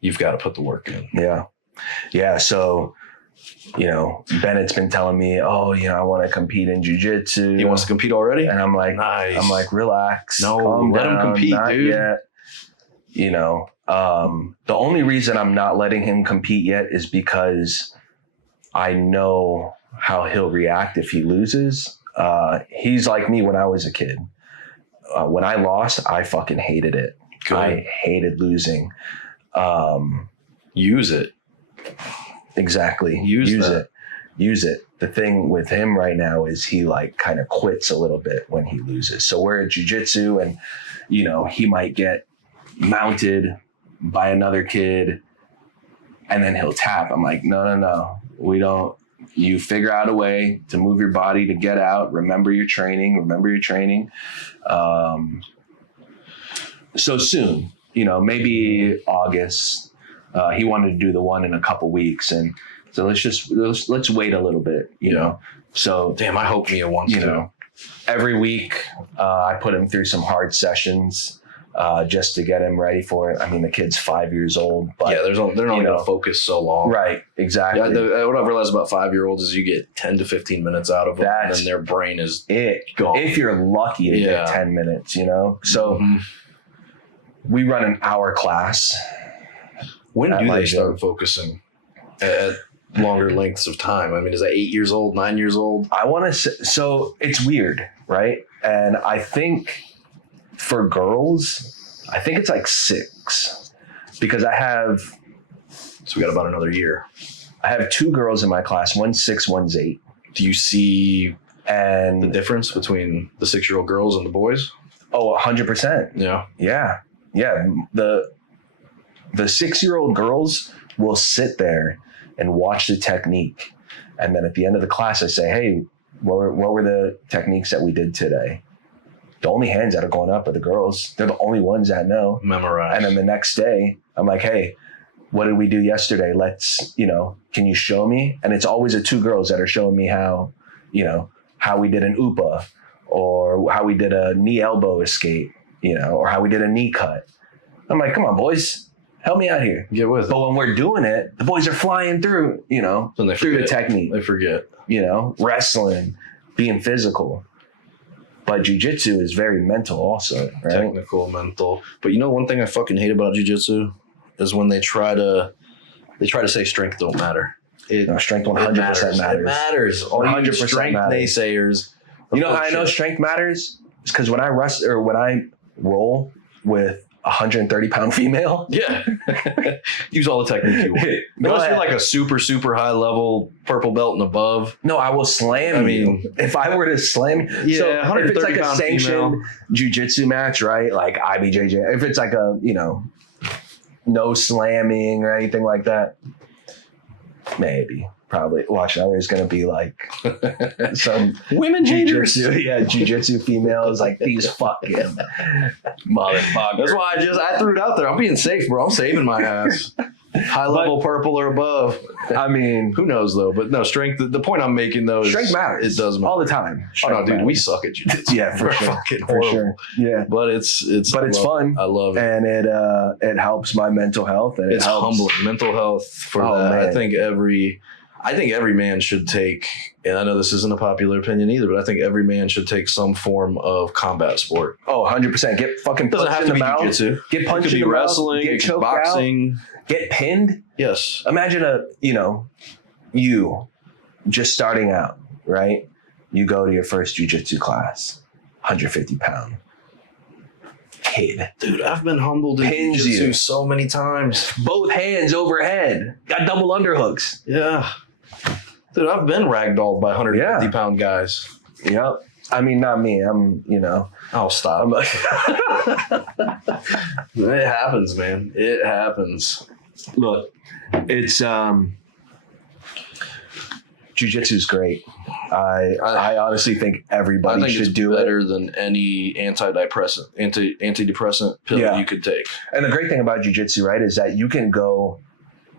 you've got to put the work in. Yeah. Yeah. So, you know, Bennett's been telling me, oh, you know, I want to compete in jiu-jitsu. He wants to compete already? And I'm like, nice. Relax. No, calm let down, him compete, not dude. Yet. You know, the only reason I'm not letting him compete yet is because I know how he'll react if he loses. He's like me when I was a kid. When I lost, I fucking hated it. Good. I hated losing. Use it. Exactly. Use it. use it. The thing with him right now is he like kind of quits a little bit when he loses. So we're at jiu-jitsu and, you know, he might get mounted by another kid and then he'll tap. I'm like, no. We don't. You figure out a way to move your body to get out. Remember your training. So soon, you know, maybe August. He wanted to do the one in a couple weeks, and so let's wait a little bit, you know. So damn, I hope Mia wants to. Every week, I put him through some hard sessions. Just to get him ready for it. I mean, the kid's 5 years old, but they're only going to focus so long. Right. Exactly. Yeah, what I've realized about 5-year-olds is you get 10 to 15 minutes out of them, and then their brain is gone. If you're lucky to get 10 minutes, you know? So we run an hour class. When do they start focusing at longer lengths of time? I mean, is that 8 years old, 9 years old? I want to say, so it's weird, right? And I think for girls, I think it's like 6 because I have. So we got about another year. I have 2 girls in my class. One's 6, one's 8. Do you see the difference between the 6-year-old girls and the boys? Oh, 100%. Yeah. The 6-year-old girls will sit there and watch the technique. And then at the end of the class, I say, hey, what were the techniques that we did today? The only hands that are going up are the girls. They're the only ones that know. Memorize. And then the next day, I'm like, hey, what did we do yesterday? Let's, can you show me? And it's always the 2 girls that are showing me how we did an UPA or how we did a knee elbow escape, or how we did a knee cut. I'm like, come on, boys, help me out here. Get with it. But when we're doing it, the boys are flying through, through the technique. They forget. Wrestling, being physical. But jiu-jitsu is very mental also, right? Technical, mental. But one thing I fucking hate about jiu-jitsu is when they try to say strength don't matter. Strength 100% matters. It matters. 100% strength matters. Naysayers. You know how I know strength matters? It's because when I roll with 130-pound female. Yeah. Use all the techniques you want. Unless you're like a super, super high level purple belt and above. No, I will slam you. If I were to slam you. Yeah, so if it's like a sanctioned jiu-jitsu match, right? Like IBJJ. If it's like a, no slamming or anything like that. Maybe. Probably. Watch now. There's going to be like some women haters. Jiu-jitsu females like these fucking motherfuckers. That's why I threw it out there. I'm being safe, bro. I'm saving my ass. High level purple or above. I mean, who knows though? But no, strength. The point I'm making though is strength matters. It does matter all the time. Oh no, dude, we suck at jiu-jitsu. Yeah, for sure. Fucking for sure. Yeah, but it's fun. I love it, and it helps my mental health. And it's humbling. Mental health for that. Man. I think every man should take, and I know this isn't a popular opinion either, but I think every man should take some form of combat sport. Oh, 100%. Get fucking punched doesn't have to be jiu-jitsu. Get punched in the wrestling, get choked boxing, out, get pinned. Yes. Imagine you just starting out, right? You go to your first jiu-jitsu class, 150-pound kid. Dude, I've been humbled in jiu-jitsu so many times. Both hands overhead. Got double underhooks. Yeah. Dude, I've been ragdolled by 150-pound guys. Yep. I mean, not me. I'm, I'll stop. It happens, man. It happens. Look, it's jiu-jitsu is great. I honestly think everybody should do it. Better than any antidepressant pill you could take. And the great thing about jiu-jitsu, right, is that you can go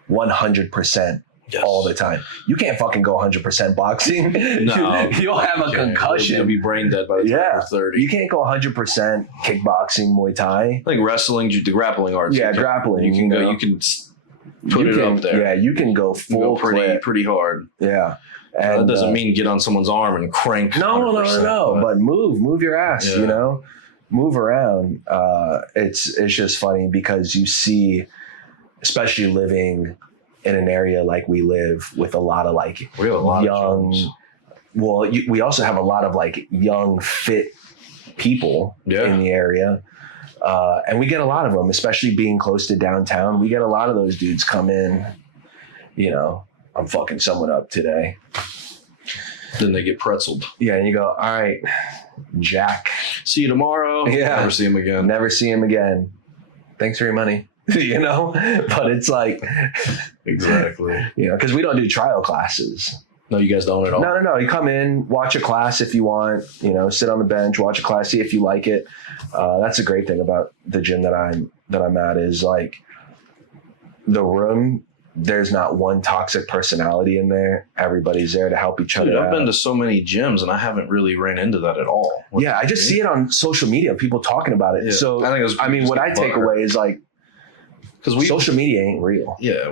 100%. Yes. All the time. You can't fucking go 100% boxing. No. You'll have a concussion. You'll be brain dead by the time you're 30. You can't go 100% kickboxing, Muay Thai. Like wrestling, the grappling arts. Yeah, grappling. You can go. You can put it up there. Yeah, you can go full pretty hard. Yeah. And that doesn't mean get on someone's arm and crank. No. But move your ass, move around. It's just funny because you see, especially living in an area like we live with a lot of like young, we also have a lot of like young, fit people in the area. And we get a lot of them, especially being close to downtown. We get a lot of those dudes come in, I'm fucking someone up today. Then they get pretzeled. Yeah, and you go, all right, Jack. See you tomorrow. Yeah. Never see him again. Never see him again. Thanks for your money. You know? But it's like... Exactly. You know, because we don't do trial classes. No, you guys don't at all? No. You come in, watch a class if you want, you know, sit on the bench, watch a class, see if you like it. That's a great thing about the gym that I'm at is like the room... There's not one toxic personality in there. Everybody's there to help each other out. I've been to so many gyms and I haven't really ran into that at all. Yeah, I just see it on social media, people talking about it. Yeah. So, what I take away is like, because social media ain't real. Yeah,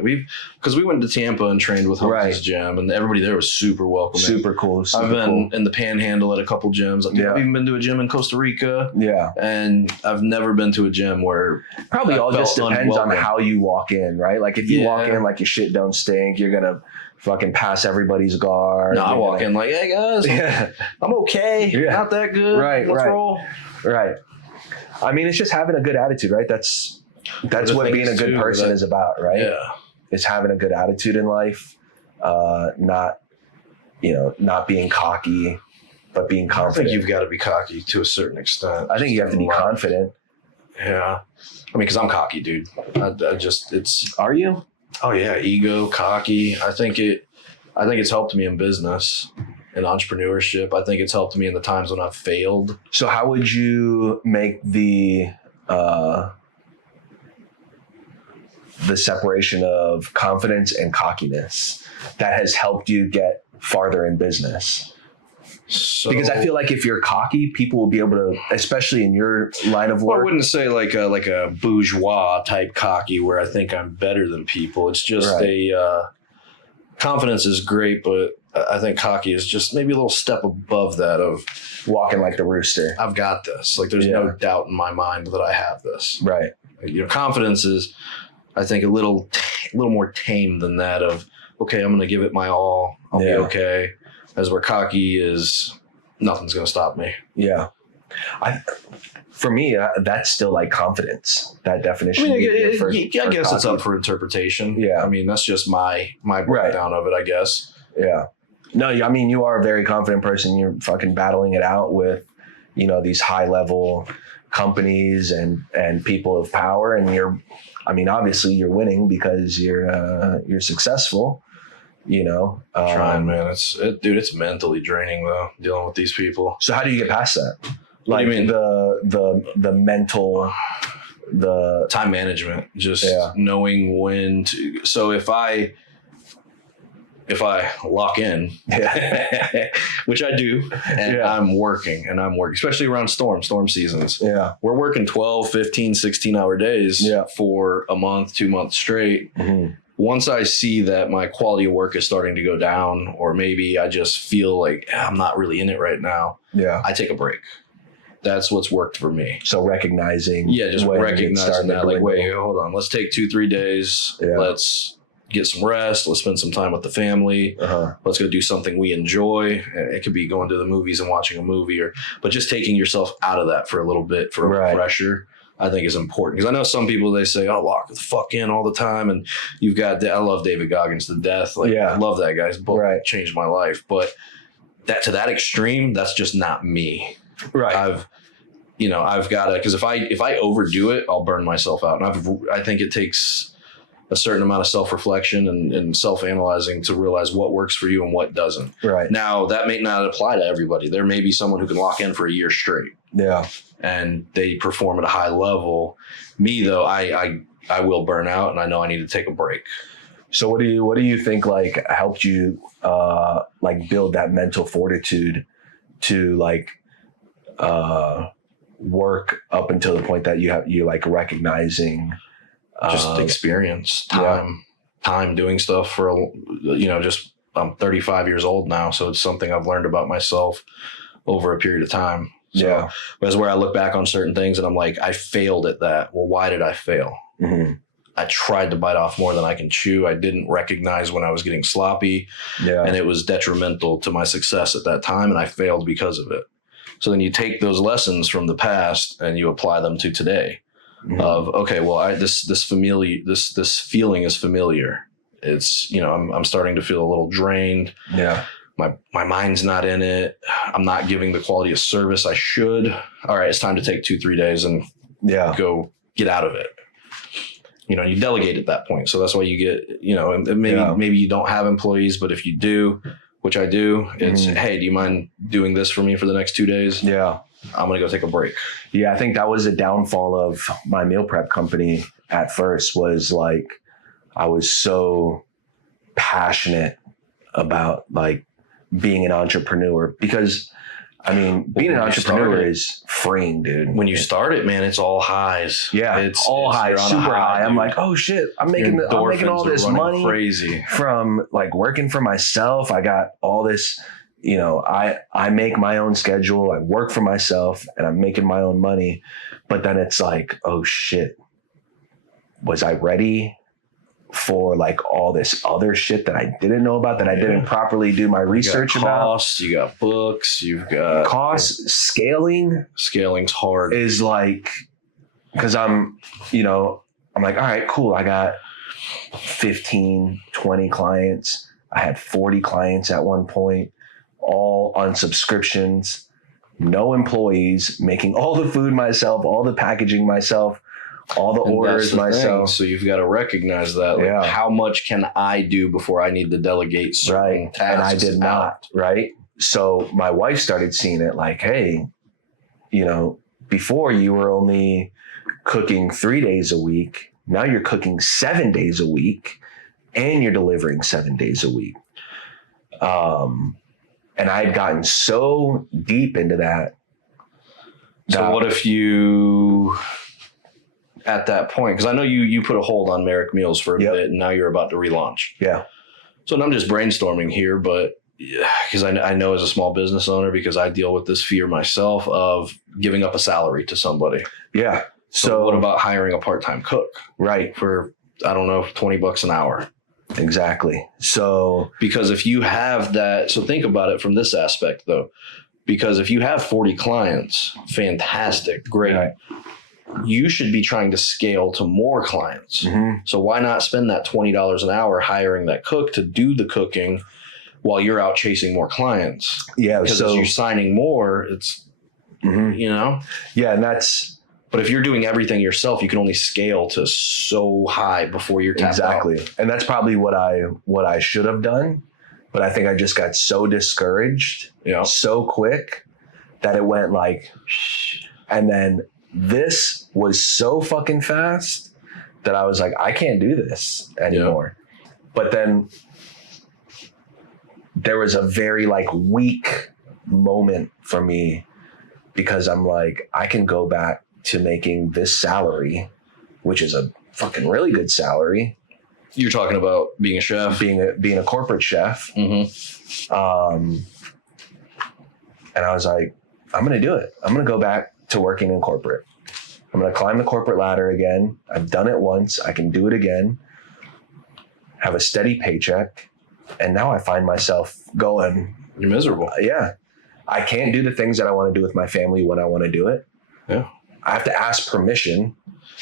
because we went to Tampa and trained with Humpty's gym, and everybody there was super welcoming. Super cool. I've been in the Panhandle at a couple gyms. I've even been to a gym in Costa Rica. Yeah, and I've never been to a gym where probably all just depends on how you walk in, right? Like if you walk in like your shit don't stink, you're gonna fucking pass everybody's guard. No, I walk in like, hey guys, I'm okay. Yeah. Not that good. Right. Let's roll. Right. I mean, it's just having a good attitude, right? That's what being a good person is about, right? Yeah. It's having a good attitude in life, not being cocky, but being confident. I think you've got to be cocky to a certain extent. I think you have to be confident. Yeah. I mean, because I'm cocky, dude. Are you? Oh yeah, ego, cocky. I think it's helped me in business and entrepreneurship. I think it's helped me in the times when I've failed. So how would you make the separation of confidence and cockiness that has helped you get farther in business? Because I feel like if you're cocky, people will be able to, especially in your line of work. Well, I wouldn't say like a bourgeois type cocky where I think I'm better than people. It's just confidence is great, but I think cocky is just maybe a little step above that of walking like the rooster. I've got this. Like there's no doubt in my mind that I have this. Right. You know, confidence is, I think, a little more tame than that of, okay, I'm going to give it my all. I'll be okay. As where cocky is, nothing's going to stop me. Yeah. For me, that's still like confidence. That definition. I guess it's up for interpretation. Yeah. I mean, that's just my breakdown of it, I guess. Yeah. No, I mean, you are a very confident person. You're fucking battling it out with, you know, these high level companies and people of power. And obviously you're winning because you're successful. You know, trying, man. It's mentally draining though, dealing with these people. So how do you get past that? Like, what do you mean? The mental, the time management, just knowing when to. So if I lock in, which I do, and I'm working, especially around storm seasons. Yeah. We're working 12, 15, 16-hour days for a month, 2 months straight. Mm-hmm. Once I see that my quality of work is starting to go down, or maybe I just feel like I'm not really in it right now, I take a break. That's what's worked for me. So recognizing. Just recognizing that. Like, wait, hold on. Let's take 2-3 days. Yeah. Let's get some rest. Let's spend some time with the family. Uh-huh. Let's go do something we enjoy. It could be going to the movies and watching a movie, but just taking yourself out of that for a little bit for a refresher, I think is important. Because I know some people, they say, "Oh, lock the fuck in all the time." And you've got, I love David Goggins to death. Like, I love that guy's book. Changed my life. But that to that extreme, that's just not me. Right. I've got to, because if I overdo it, I'll burn myself out. And I think it takes a certain amount of self-reflection and self-analyzing to realize what works for you and what doesn't. Right. Now, that may not apply to everybody. There may be someone who can lock in for a year straight. Yeah. And they perform at a high level. Me, though, I will burn out, and I know I need to take a break. So what do you think like helped you like build that mental fortitude to like work up until the point that you like recognizing just experience, time doing stuff for, just I'm 35 years old now. So it's something I've learned about myself over a period of time. So that's where I look back on certain things and I'm like, I failed at that. Well, why did I fail? Mm-hmm. I tried to bite off more than I can chew. I didn't recognize when I was getting sloppy and it was detrimental to my success at that time. And I failed because of it. So then you take those lessons from the past and you apply them to today. Mm-hmm. Of, okay, well, this feeling is familiar. It's, I'm starting to feel a little drained. Yeah. My mind's not in it. I'm not giving the quality of service I should. All right, it's time to take 2-3 days and go get out of it. You delegate at that point. So that's why you get, and maybe you don't have employees, but if you do, which I do, it's, hey, do you mind doing this for me for the next 2 days? Yeah. I'm going to go take a break. Yeah. I think that was a downfall of my meal prep company at first, was like, I was so passionate about like being an entrepreneur, because being an entrepreneur is freeing, dude. When you start it, man, it's all highs. Yeah, it's all highs, super high. Dude. I'm like, oh shit, I'm making all this money crazy from like working for myself. I got all this, I make my own schedule. I work for myself and I'm making my own money. But then it's like, oh shit, was I ready for like all this other shit that I didn't know about, that I didn't properly do my research about? Costs, you got books, you've got costs. Scaling's hard. Is like, because I'm like, all right, cool. I got 15, 20 clients. I had 40 clients at one point, all on subscriptions, no employees, making all the food myself, all the packaging myself, all the orders myself. So you've got to recognize that. Like, how much can I do before I need to delegate certain tasks? And I did not. Right. So my wife started seeing it like, hey, before you were only cooking 3 days a week. Now you're cooking 7 days a week and you're delivering 7 days a week. And I had gotten so deep into that. So what if you, at that point, because I know you put a hold on Merrick Meals for a bit, and now you're about to relaunch. Yeah. So I'm just brainstorming here, but because I know as a small business owner, because I deal with this fear myself of giving up a salary to somebody. Yeah. So what about hiring a part-time cook? Right. For, I don't know, $20 an hour. Exactly. So because if you have that, so think about it from this aspect though, because if you have 40 clients, fantastic, great. Right. You should be trying to scale to more clients. Mm-hmm. So why not spend that $20 an hour hiring that cook to do the cooking while you're out chasing more clients? Yeah. Because as you're signing more, it's, Yeah. And but if you're doing everything yourself, you can only scale to so high before you're tapped out. And that's probably what I should have done. But I think I just got so discouraged so quick that it went like, and then this was so fucking fast that I was like, I can't do this anymore. Yeah. But then there was a very like weak moment for me, because I'm like, I can go back to making this salary, which is a fucking really good salary. You're talking about being a chef, being a corporate chef. Mm-hmm. And I was like, I'm going to do it. I'm going to go back to working in corporate. I'm going to climb the corporate ladder again. I've done it once. I can do it again. Have a steady paycheck. And now I find myself going, you're miserable. Yeah. I can't do the things that I want to do with my family when I want to do it. Yeah. I have to ask permission.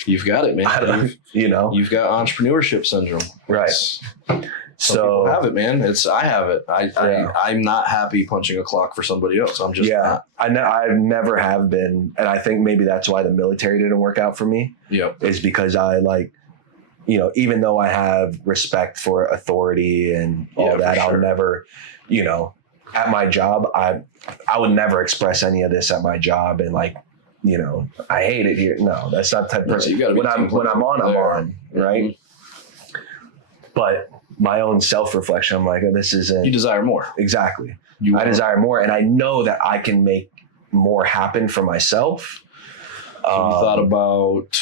You've got it, man. You've got entrepreneurship syndrome. Right. Some people have it, man. I have it. I'm not happy punching a clock for somebody else. I'm just not. I never have been. And I think maybe that's why the military didn't work out for me. Yeah. Is because I like, even though I have respect for authority and all that, I'll never, at my job, I would never express any of this at my job and like, I hate it here. No, that's not the type of person. When I'm on, I'm on, right? Mm-hmm. But my own self-reflection, I'm like, this isn't. You desire more. Exactly. I desire more, and I know that I can make more happen for myself. So you thought about?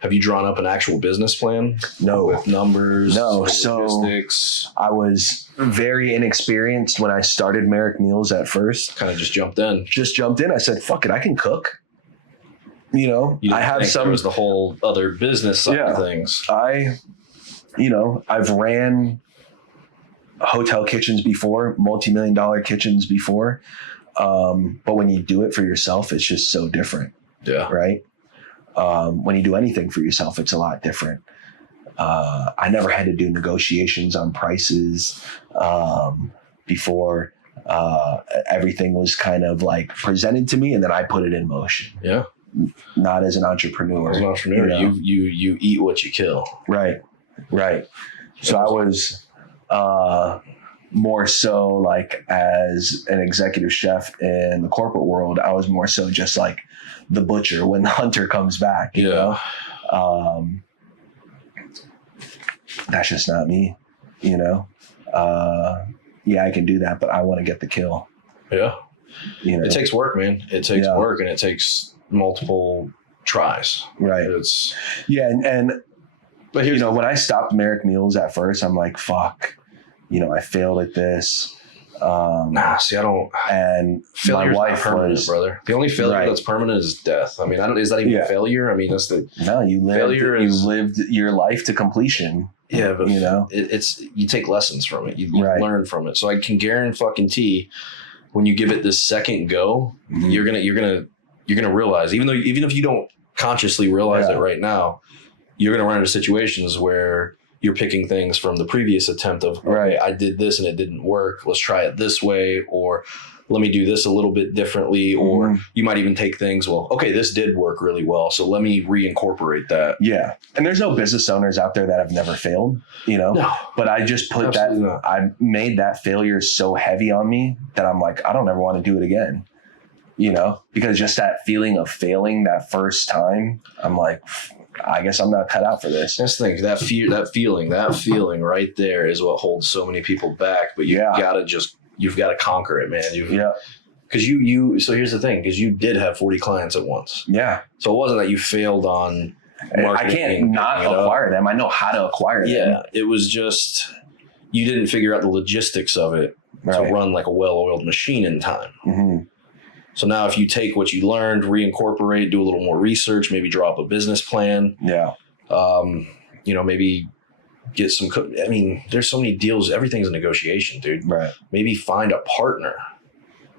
Have you drawn up an actual business plan? No. With numbers? No. Logistics? I was very inexperienced when I started Merrick Meals at first. Kind of just jumped in. I said, fuck it, I can cook. I have some. There was the whole other business side of things. I've ran hotel kitchens before, multi-million-dollar kitchens before. But when you do it for yourself, it's just so different. Yeah. Right? When you do anything for yourself, it's a lot different. I never had to do negotiations on prices before. Everything was kind of like presented to me, and then I put it in motion. Yeah. Not as an entrepreneur. As an entrepreneur, you eat what you kill. Right. So I was more so like as an executive chef in the corporate world, I was more so just like the butcher when the hunter comes back, you know? That's just not me, you know? I can do that, but I want to get the kill. Yeah. You know? It takes work, man. It takes work, and it takes multiple tries. Right. But you know, when I stopped Merrick Meals at first, I'm like, fuck, you know, I failed at this. I don't. And failure's my wife not permanent, was, brother. The only failure that's permanent is death. I mean, is that even failure? I mean, that's the you lived your life to completion. Yeah, but you know, it's you take lessons from it. You learn from it. So I can guarantee when you give it this second go, you're gonna realize, even if you don't consciously realize it right now, you're gonna run into situations where you're picking things from the previous attempt of, okay, I did this and it didn't work. Let's try it this way, or let me do this a little bit differently. Or you might even take things, well, okay, this did work really well, so let me reincorporate that. Yeah. And there's no business owners out there that have never failed, you know, but I just put I made that failure so heavy on me that I'm like, I don't ever want to do it again, you know, because just that feeling of failing that first time, I'm like, I guess I'm not cut out for this. That's the thing. That feeling right there is what holds so many people back. But you've got to conquer it, man. Because so here's the thing, because you did have 40 clients at once. Yeah. So it wasn't that you failed on marketing. I can't not acquire them. I know how to acquire them. Yeah. It was just, you didn't figure out the logistics of it to run like a well-oiled machine in time. Mm-hmm. So now if you take what you learned, reincorporate, do a little more research, maybe draw up a business plan. Yeah. You know, maybe get some, I mean, there's so many deals. Everything's a negotiation, dude. Right. Maybe find a partner.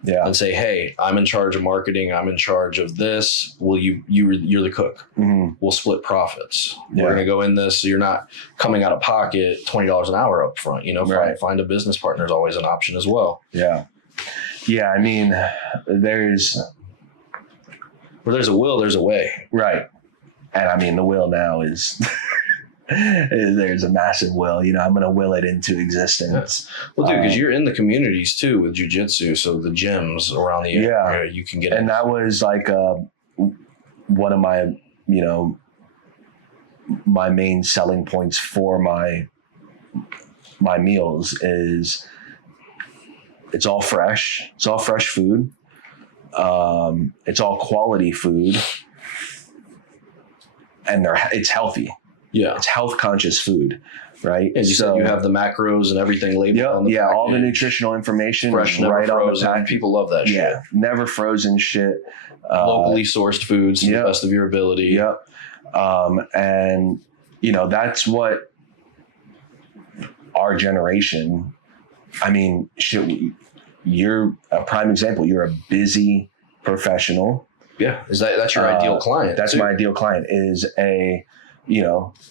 Yeah. And say, hey, I'm in charge of marketing. I'm in charge of this. Will you're the cook. Mm-hmm. We'll split profits. Yeah. We're going to go in this. So you're not coming out of pocket $20 an hour up front, you know, find a business partner is always an option as well. Yeah. Yeah, I mean, where there's a will, there's a way. Right. And I mean, the will now is, there's a massive will, you know, I'm going to will it into existence. Yeah. Well, dude, because you're in the communities too with jiu-jitsu. So the gyms around the area, you can get in. And that was like one of my, you know, my main selling points for my meals is, it's all fresh. It's all fresh food. It's all quality food, and it's healthy. Yeah, it's health conscious food, right? And you said you have the macros and everything labeled on the package. All the nutritional information, fresh, never frozen. On the people love that shit. Yeah, never frozen shit. Locally sourced foods to the best of your ability. Yep. And you know, that's what our generation. I mean, you're a prime example. You're a busy professional. Yeah. That's your ideal client? That's my ideal client, is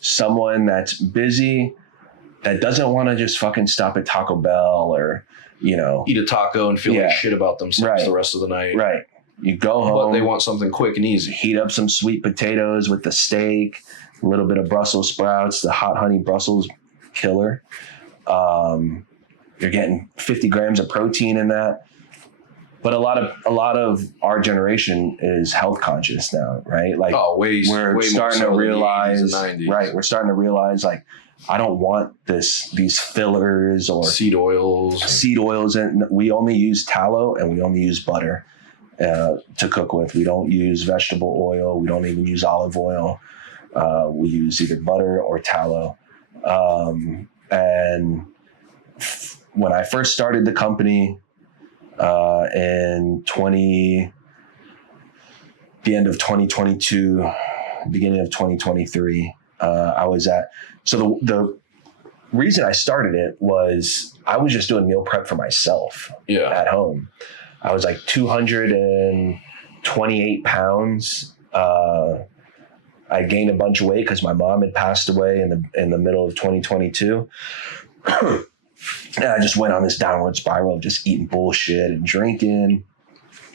someone that's busy, that doesn't want to just fucking stop at Taco Bell or, you know, eat a taco and feel like shit about themselves the rest of the night. Right. You go home. But they want something quick and easy. Heat up some sweet potatoes with the steak, a little bit of Brussels sprouts, the hot honey Brussels killer. You're getting 50 grams of protein in that. But a lot of our generation is health conscious now, right? Like we're starting to realize, we're starting to realize, like, I don't want these fillers or seed oils. And we only use tallow and we only use butter to cook with. We don't use vegetable oil. We don't even use olive oil. We use either butter or tallow. And when I first started the company in the end of 2022, beginning of 2023, I was the reason I started it was I was just doing meal prep for myself at home. I was like 228 pounds. I gained a bunch of weight because my mom had passed away in the middle of 2022. And I just went on this downward spiral of just eating bullshit and drinking.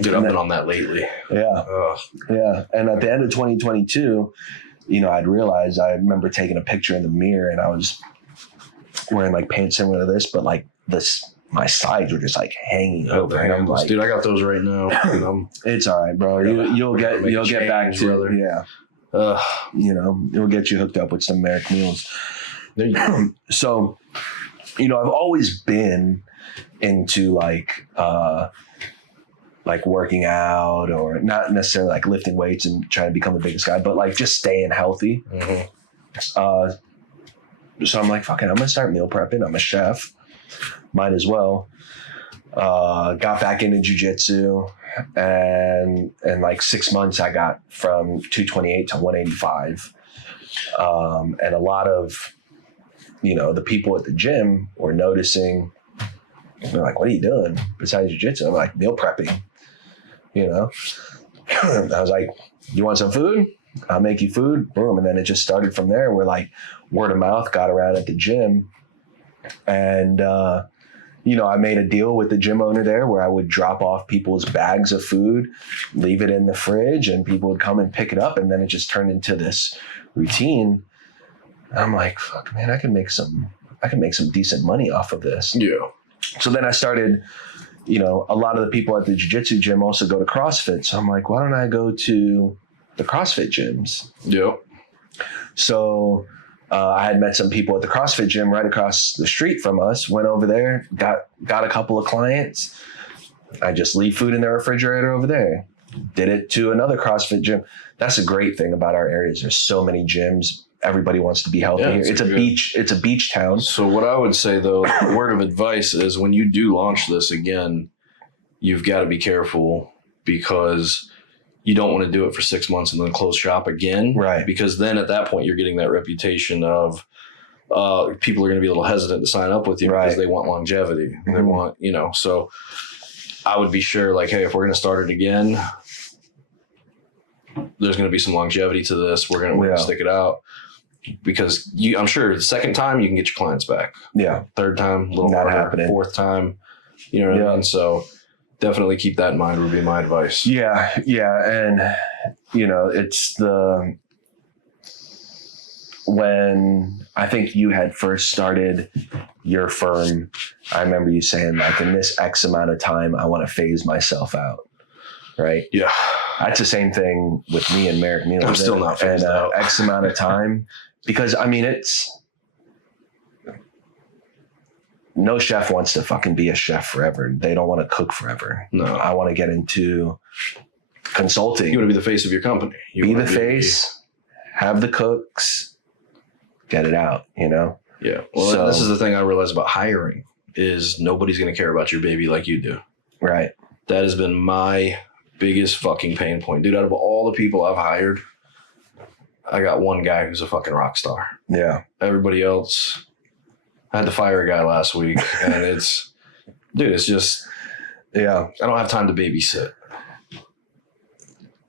Dude, I've been on that lately. Yeah. Ugh. Yeah. And at the end of 2022, I'd realized, I remember taking a picture in the mirror and I was wearing like pants similar to this, but like my sides were just like hanging over. And I'm like, dude, I got those right now. It's all right, bro. You'll get back to brother. Yeah. It'll get you hooked up with some Merrick meals. There you go. So, I've always been into like working out, or not necessarily like lifting weights and trying to become the biggest guy, but like just staying healthy. Mm-hmm. So I'm like, fuck it, I'm gonna start meal prepping. I'm a chef, might as well. Got back into jiu-jitsu, and in like 6 months I got from 228 to 185. And a lot of the people at the gym were noticing. They're like, what are you doing besides jiu-jitsu? I'm like, meal prepping. I was like, you want some food? I'll make you food. Boom. And then it just started from there. We're like, word of mouth got around at the gym. And, I made a deal with the gym owner there where I would drop off people's bags of food, leave it in the fridge, and people would come and pick it up. And then it just turned into this routine. And I'm like, fuck, man, I can make some decent money off of this. Yeah. So then I started, a lot of the people at the jiu-jitsu gym also go to CrossFit. So I'm like, why don't I go to the CrossFit gyms? Yeah. So I had met some people at the CrossFit gym right across the street from us, went over there, got a couple of clients. I just leave food in the refrigerator over there. Did it to another CrossFit gym. That's a great thing about our areas. There's so many gyms. Everybody wants to be healthy here. It's a beach town. So what I would say, though, the word of advice is when you do launch this again, you've got to be careful, because you don't want to do it for 6 months and then close shop again. Right. Because then at that point, you're getting that reputation of people are going to be a little hesitant to sign up with you because they want longevity. Mm-hmm. They want, so I would be sure, like, hey, if we're going to start it again, there's going to be some longevity to this. We're going to stick it out. Because I'm sure the second time you can get your clients back. Yeah. Third time, a little not harder. Happening. Fourth time, what I mean? So definitely keep that in mind would be my advice. Yeah. Yeah. And, it's when I think you had first started your firm, I remember you saying, like, in this X amount of time, I want to phase myself out. Right. Yeah. That's the same thing with me and Merrick Meals. I'm still not phased out. X amount of time. Because, it's no chef wants to fucking be a chef forever. They don't want to cook forever. No. I want to get into consulting. You want to be the face of your company. Be the face, have the cooks, get it out, Yeah. Well, this is the thing I realized about hiring is nobody's going to care about your baby like you do. Right. That has been my biggest fucking pain point. Dude, out of all the people I've hired, I got one guy who's a fucking rock star. Yeah. Everybody else, I had to fire a guy last week, and it's just, I don't have time to babysit.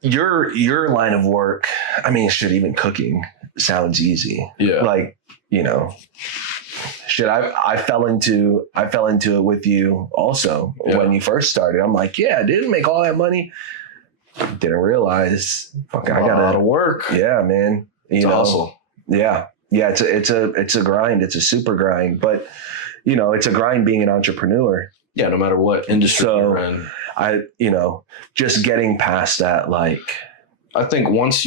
Your line of work, shit, even cooking sounds easy. Yeah. Like, shit, I fell into it with you also when you first started. I'm like, I didn't make all that money. Didn't realize, I got a lot of work. Yeah, man. It's awesome. Yeah. Yeah. It's a grind. It's a super grind, but it's a grind being an entrepreneur. Yeah. No matter what industry you're in. Just getting past that, like, I think as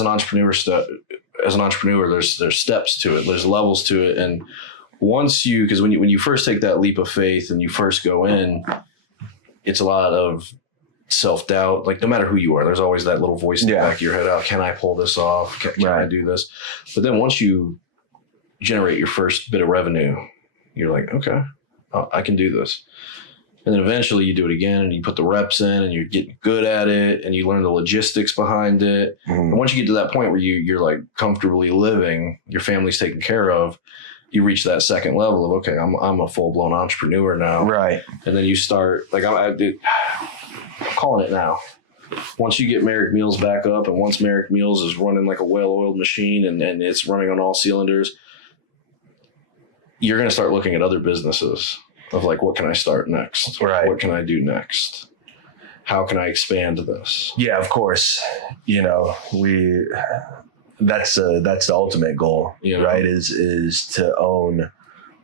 an entrepreneur, there's steps to it. There's levels to it. And because when you first take that leap of faith and you first go in, it's a lot of self-doubt. Like, no matter who you are, there's always that little voice in the back of your head. Oh, can I pull this off? Can I do this? But then once you generate your first bit of revenue, you're like, okay, I can do this. And then eventually you do it again and you put the reps in and you're getting good at it and you learn the logistics behind it. Mm-hmm. And once you get to that point where you're like comfortably living, your family's taken care of, you reach that second level of, okay, I'm a full blown entrepreneur now. Right. And then you start, like, I'm calling it now. once you get Merrick Meals back up, and once Merrick Meals is running like a well-oiled machine and it's running on all cylinders, you're going to start looking at other businesses of like, what can I start next? Right. What can I do next? How can I expand this? Yeah, of course. You know, that's the ultimate goal, right? Is to own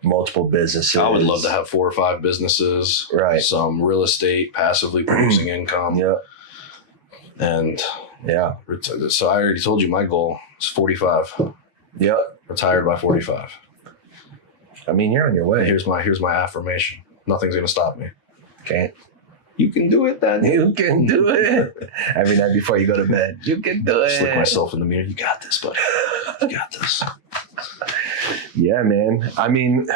multiple businesses. I would love to have 4 or 5 businesses, right? Some real estate, passively producing income. Yeah. And yeah. So I already told you my goal is 45. Yep. Retired by 45. I mean, you're on your way. Here's my affirmation. Nothing's going to stop me. Can't. You can do it, then. You can do it. Every night before you go to bed, you can do it. Just look myself in the mirror. You got this, buddy. You got this. Yeah, man. I mean,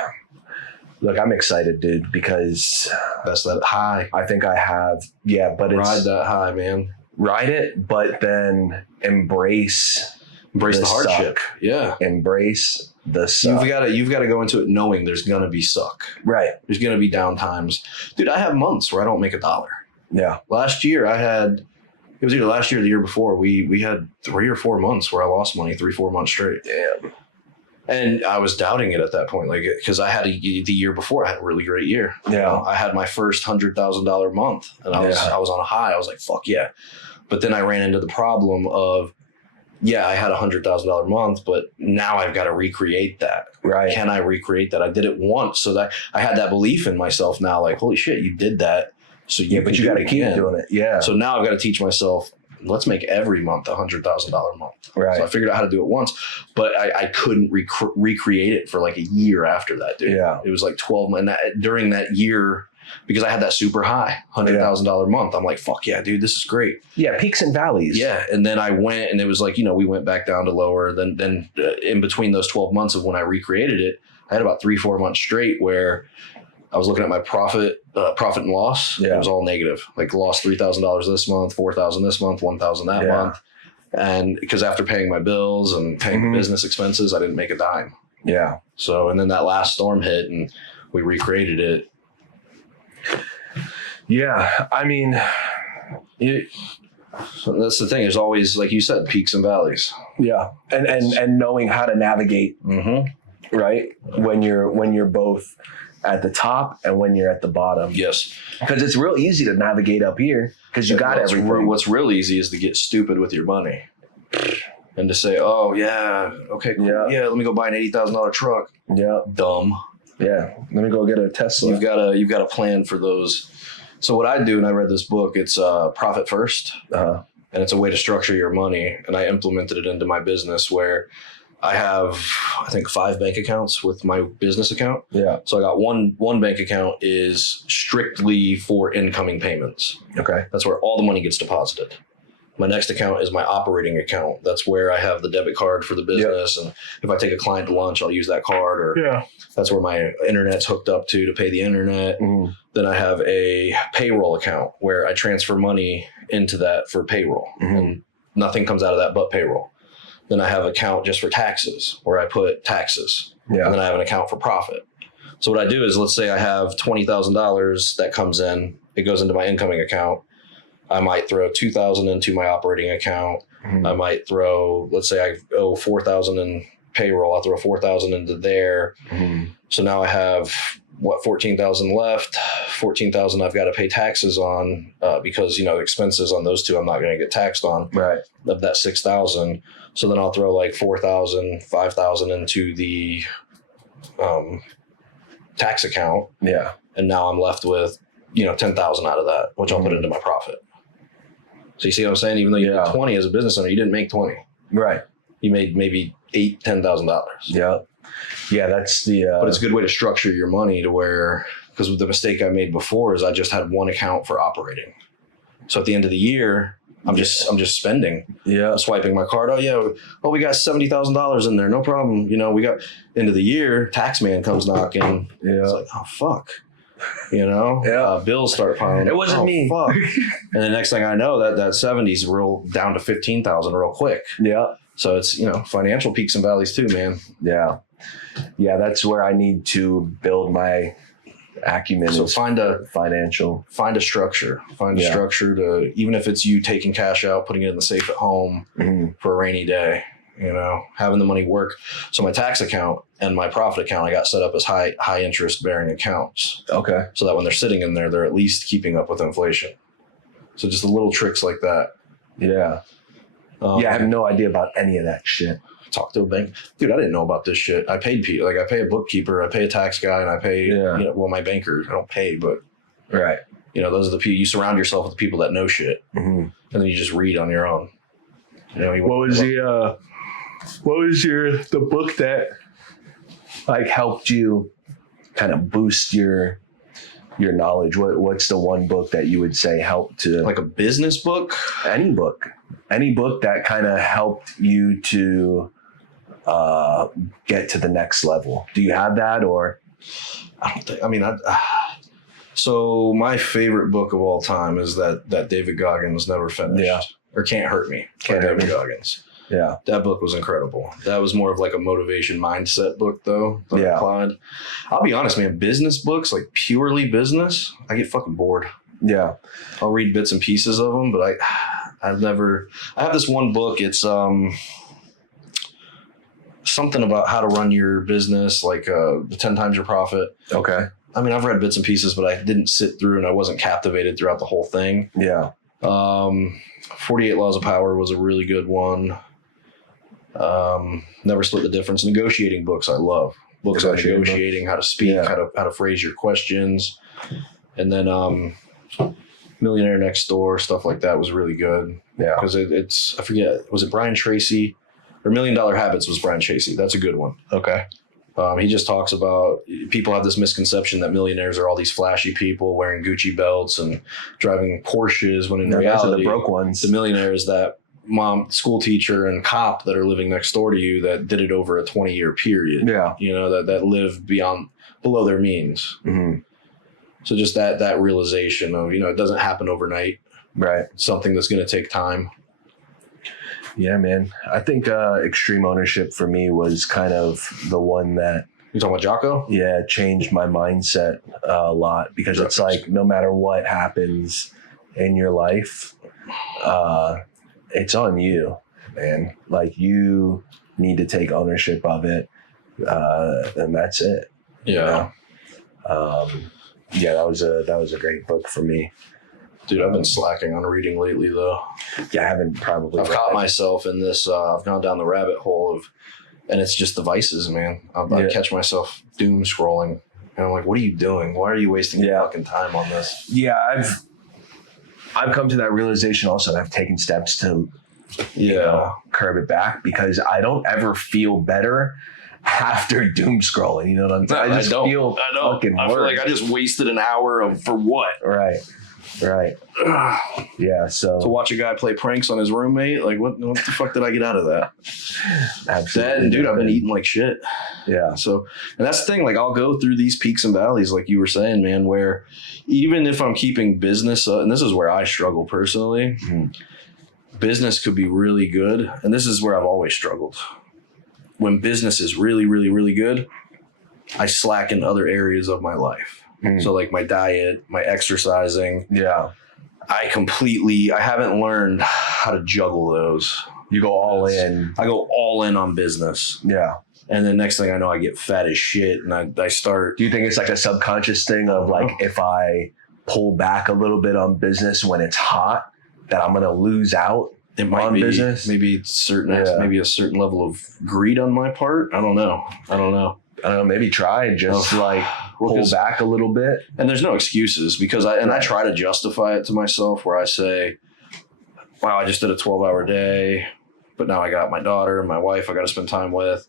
look, I'm excited, dude, because that's that high. I think I have. Yeah, but ride that high, man. Ride it, but then embrace the hardship. Suck. Yeah. Embrace the suck. You've got to go into it knowing there's going to be suck. Right. There's going to be down times. Dude, I have months where I don't make $1. Yeah. Last year it was either last year or the year before, we had 3 or 4 months where I lost money 3-4 months straight. Damn. And I was doubting it at that point, like, because I had the year before, I had a really great year. Yeah. You know, I had my first $100,000 month, and I was on a high. I was like, fuck yeah. But then I ran into the problem of, I had $100,000 month, but now I've got to recreate that. Right. Can I recreate that? I did it once, so that I had that belief in myself now, like, holy shit, you did that. So but you got to keep doing it. Yeah. So now I've got to teach myself, let's make every month $100,000 month. Right. So I figured out how to do it once, but I couldn't recreate it for like a year after that, dude. Yeah. It was like 12 months. And during that year, because I had that super high $100,000 month, I'm like, fuck yeah, dude, this is great. Yeah. Peaks and valleys. Yeah. And then I went, and it was like, we went back down to lower. Then in between those 12 months of when I recreated it, I had about 3-4 months straight where I was looking at my profit and loss. Yeah. It was all negative. Like lost $3,000 this month, $4,000 this month, $1,000 that month. And because after paying my bills and paying the business expenses, I didn't make a dime. Yeah. So, and then that last storm hit and we recreated it. Yeah. I mean, so that's the thing. There's always, like you said, peaks and valleys. Yeah. And knowing how to navigate, right? When you're both at the top and when you're at the bottom. Yes. Because it's real easy to navigate up here because you got everything. What's real easy is to get stupid with your money and to say, oh, yeah, okay, cool. Yeah, let me go buy an $80,000 truck. Yeah. Dumb. Yeah. Let me go get a Tesla. You've got to plan for those. So what I do, and I read this book, it's Profit First. And it's a way to structure your money. And I implemented it into my business where I have, I think, 5 bank accounts with my business account. Yeah. So I got one bank account is strictly for incoming payments. Okay. That's where all the money gets deposited. My next account is my operating account. That's where I have the debit card for the business. Yep. And if I take a client to lunch, I'll use that card. Or that's where my internet's hooked up to pay the internet. Mm-hmm. Then I have a payroll account where I transfer money into that for payroll. Mm-hmm. And nothing comes out of that but payroll. Then I have an account just for taxes where I put taxes. Yeah. And then I have an account for profit. So what I do is, let's say I have $20,000 that comes in. It goes into my incoming account. I might throw $2,000 into my operating account. Mm-hmm. I might throw, let's say I owe $4,000 in payroll. I'll throw $4,000 into there. Mm-hmm. So now I have $14,000 left. $14,000 I've got to pay taxes on because expenses on those two I'm not going to get taxed on. Right. Of that $6,000. So then I'll throw like $4,000, $5,000 into the tax account. Yeah. And now I'm left with $10,000 out of that, which I'll put into my profit. So you see what I'm saying? Even though you made 20 as a business owner, you didn't make 20. Right. You made maybe $10,000. Yeah. Yeah, that's the. But it's a good way to structure your money to where, because the mistake I made before is I just had one account for operating. So at the end of the year, I'm just spending. Yeah. I'm swiping my card. Oh, we got $70,000 in there. No problem. We got end of the year, tax man comes knocking. Yeah. It's like, oh, fuck. Bills start piling. It wasn't me. Fuck. And the next thing I know, that 70's real down to 15,000 real quick. Yeah. So it's, financial peaks and valleys too, man. Yeah. Yeah. That's where I need to build my acumen. So is find a financial. Find a structure. Find a structure to, even if it's you taking cash out, putting it in the safe at home for a rainy day. You know, having the money work. So my tax account and my profit account, I got set up as high interest bearing accounts. Okay. So that when they're sitting in there, they're at least keeping up with inflation. So just the little tricks like that. Yeah. I have no idea about any of that shit. Talk to a bank. Dude, I didn't know about this shit. I paid people. Like, I pay a bookkeeper, I pay a tax guy, and I pay, you know, well, my banker. I don't pay, but, right. You know, those are the people. You surround yourself with the people that know shit. And then you just read on your own. You know, what was the book that like helped you kind of boost your knowledge? What's the one book that you would say helped to, like a business book? Any book that kind of helped you to get to the next level. Do you have that, or? I don't think. I mean, so my favorite book of all time is that David Goggins Never Finished, or Can't Hurt Me. David Goggins. Yeah, that book was incredible. That was more of like a motivation mindset book, though. That I applied. I'll be honest, man. Business books, like purely business, I get fucking bored. Yeah, I'll read bits and pieces of them, but I've never. I have this one book. It's something about how to run your business, like 10 times your profit. Okay. I mean, I've read bits and pieces, but I didn't sit through and I wasn't captivated throughout the whole thing. Yeah. 48 Laws of Power was a really good one. Never Split the Difference. Negotiating books I love. Books on negotiating, how to speak, how to phrase your questions. And then Millionaire Next Door, stuff like that was really good. Yeah. Because it's, I forget, was it Brian Tracy? Or $1 Million Habits was Brian Tracy. That's a good one. Okay. He just talks about, people have this misconception that millionaires are all these flashy people wearing Gucci belts and driving Porsches, when in reality, those are the broke ones. The millionaire is that mom, school teacher, and cop that are living next door to you that did it over a 20-year period. Yeah. You know, that live below their means. Mm-hmm. So just that realization of, you know, it doesn't happen overnight. Right. It's something that's going to take time. Yeah, man. I think extreme ownership for me was kind of the one that... You talking about Jocko? Yeah, changed my mindset a lot, because it's like no matter what happens in your life, it's on you, man. Like, you need to take ownership of it, and that's it. Yeah. You know? Yeah, that was a great book for me. Dude, I've been slacking on reading lately, though. Yeah, I haven't probably. I've caught myself in this. I've gone down the rabbit hole of, and it's just devices, man. I catch myself doom scrolling, and I'm like, "What are you doing? Why are you wasting your fucking time on this?" Yeah, I've come to that realization also, and I've taken steps to, you know, curb it back, because I don't ever feel better after doom scrolling. You know what I'm saying? I feel fucking worse. I feel like I just wasted an hour for what? Right. Yeah. So to watch a guy play pranks on his roommate, like what the fuck did I get out of that? Absolutely. That, and dude, I've been eating like shit. Yeah. So, and that's the thing. Like, I'll go through these peaks and valleys, like you were saying, man. Where even if I'm keeping business, and this is where I struggle personally, business could be really good, and this is where I've always struggled. When business is really, really, really good, I slack in other areas of my life. So like my diet, my exercising. Yeah. I haven't learned how to juggle those. You go all in. I go all in on business. Yeah. And then next thing I know, I get fat as shit, and I start. Do you think it's like a subconscious thing of like, if I pull back a little bit on business when it's hot, that I'm going to lose out on business? Maybe a certain level of greed on my part. I don't know. Maybe try and just pull back a little bit. And there's no excuses, because I try to justify it to myself, where I say, wow, I just did a 12-hour day, but now I got my daughter and my wife I got to spend time with.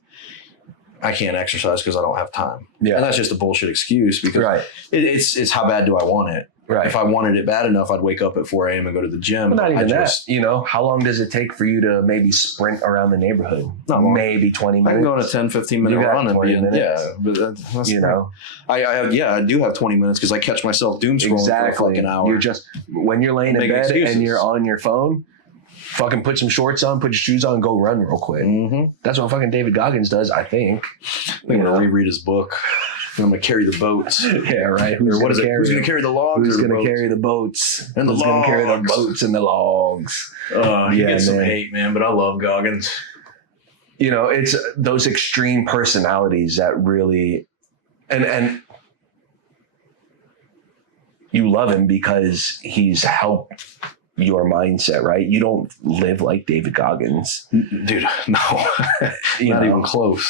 I can't exercise because I don't have time. Yeah. And that's just a bullshit excuse, because it's how bad do I want it? Right. If I wanted it bad enough, I'd wake up at 4 a.m. and go to the gym. Well, not even that. You know, how long does it take for you to maybe sprint around the neighborhood? Not long. Maybe 20 minutes. I can go on a 10, 15 minute run and be in. Yeah, but that's you know, I do have 20 minutes, because I catch myself doom scrolling for a fucking hour. You're just, when you're laying in bed and you're on your phone, fucking put some shorts on, put your shoes on, go run real quick. Mm-hmm. That's what fucking David Goggins does, I think. I'm going to reread his book. I'm going to carry the boats. Yeah, right. Who's going to carry the logs? Who's going to carry the boats? And who's going to carry the boats and the logs? He gets some hate, man, but I love Goggins. You know, it's those extreme personalities that really, and you love him because he's helped your mindset, right? You don't live like David Goggins. Dude, no. Not even close.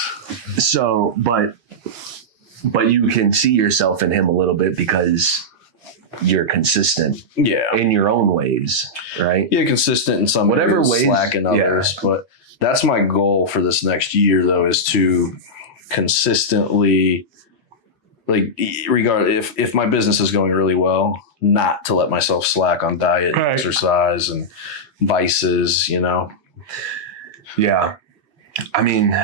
So, but you can see yourself in him a little bit because you're consistent in your own ways, right? Yeah, consistent in some whatever ways, ways, slack in others. But that's my goal for this next year, though, is to consistently, like, if my business is going really well, not to let myself slack on diet, and exercise, and vices, you know? Yeah. I mean,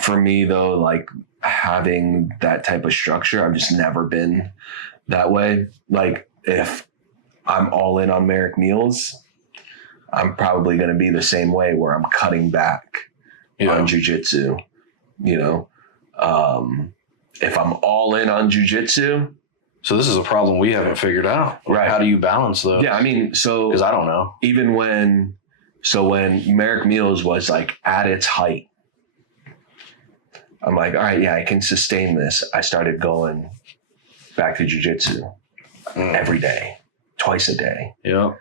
for me, though, like, having that type of structure, I've just never been that way. Like, if I'm all in on Merrick meals, I'm probably going to be the same way where I'm cutting back on jiu-jitsu, you know? If I'm all in on jiu-jitsu. So this is a problem we haven't figured out. Right. How do you balance those? Yeah, I mean, so. Because I don't know. Even when Merrick Meals was like at its height, I'm like, all right, yeah, I can sustain this. I started going back to jiu-jitsu every day, twice a day. Yeah.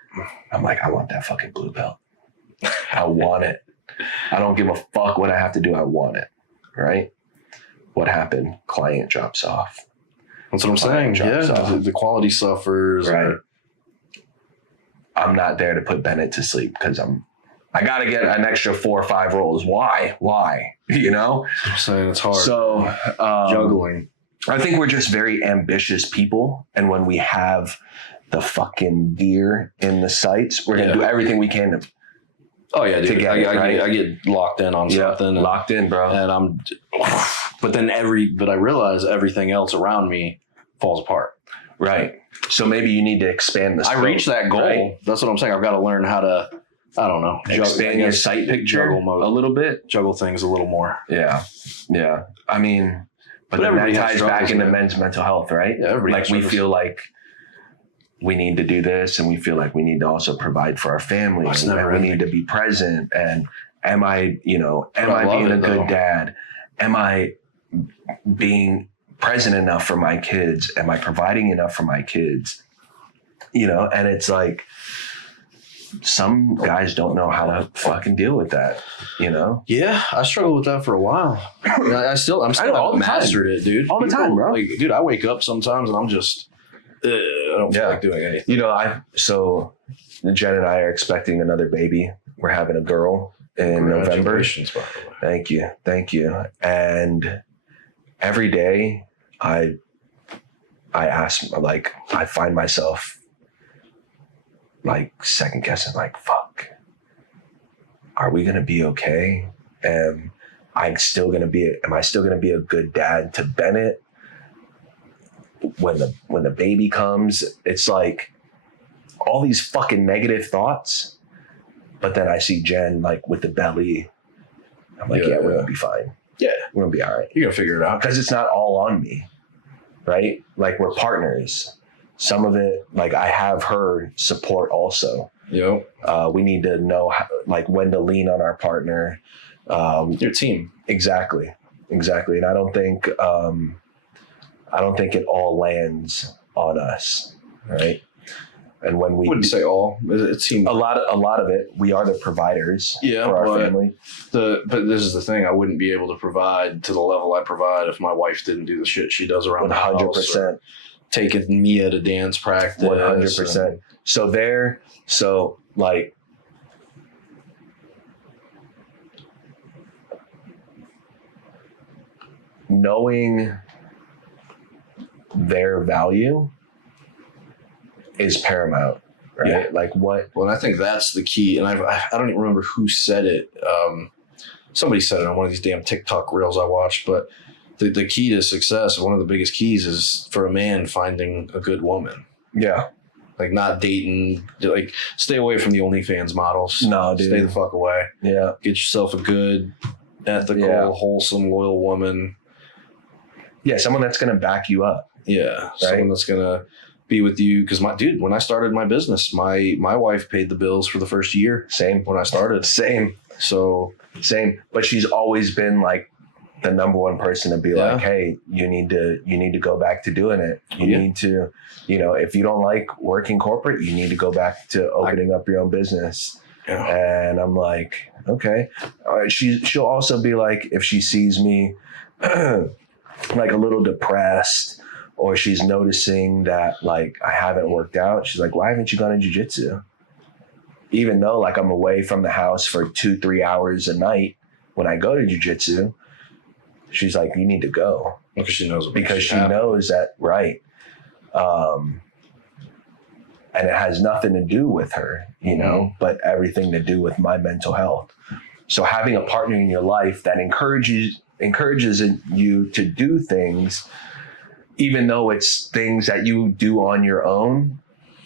I'm like, I want that fucking blue belt. I want it. I don't give a fuck what I have to do. I want it. Right? What happened? Client drops off. That's what I'm saying. Yeah. The quality suffers. Right. I'm not there to put Bennett to sleep because I got to get an extra 4 or 5 rolls. Why? You know? I'm saying it's hard. So juggling. I think we're just very ambitious people. And when we have the fucking deer in the sights, we're going to do everything we can to. Oh yeah, dude. I get locked in on something. Locked in, bro. And but I realize everything else around me falls apart. Right. So maybe you need to expand the scope. I reached that goal. Right? That's what I'm saying. I've got to learn how to, I don't know, expand your sight picture a little bit. Juggle things a little more. Yeah. Yeah. I mean, but then that ties back into men's mental health, right? Yeah, like we feel like we need to do this and we feel like we need to also provide for our family. We need to be present. And am I being a good dad? Am I being present enough for my kids? Am I providing enough for my kids? You know, and it's like some guys don't know how to fucking deal with that, you know? Yeah, I struggled with that for a while. I'm still all mastered it, dude. All the time, bro. Like, dude, I wake up sometimes and I'm just I don't feel like doing anything. You know, so Jen and I are expecting another baby. We're having a girl in November. By the way. Thank you. And every day I ask, like, I find myself like second guessing, like, fuck, are we going to be okay? Am I still going to be a good dad to Bennett when the baby comes? It's like all these fucking negative thoughts. But then I see Jen like with the belly. I'm like, we're going to be fine. Yeah. We're going to be all right. You're going to figure it out. Because it's not all on me, right? Like, we're partners. Some of it, like, I have her support also. Yep. We need to know how, like, when to lean on our partner. Your team. Exactly. And I don't think it all lands on us, right? And when we wouldn't say all, it seems a lot of it, we are the providers for our family. But this is the thing: I wouldn't be able to provide to the level I provide if my wife didn't do the shit she does around 100%. Taking Mia to dance practice. 100%. So like, knowing their value is paramount, right? Yeah. Like what? Well, and I think that's the key. And I don't even remember who said it. Somebody said it on one of these damn TikTok reels I watched, but the key to success, one of the biggest keys, is for a man finding a good woman. Yeah. Like, not dating, like, stay away from the OnlyFans models. No, dude. Stay the fuck away. Yeah. Get yourself a good, ethical, wholesome, loyal woman. Yeah, someone that's going to back you up. Yeah, right? Someone that's going to be with you. Because when I started my business, my wife paid the bills for the first year. Same. When I started. Same. So. Same. But she's always been like the number one person to be like, hey, you need to go back to doing it. You need to, if you don't like working corporate, you need to go back to opening up your own business. Yeah. And I'm like, okay. She'll also be like, if she sees me like a little depressed, or she's noticing that like I haven't worked out, she's like, why haven't you gone to jiu-jitsu? Even though like I'm away from the house for 2-3 hours a night when I go to jiu-jitsu, she's like, you need to go. Because she knows that, right. And it has nothing to do with her, but everything to do with my mental health. So having a partner in your life that encourages you to do things, even though it's things that you do on your own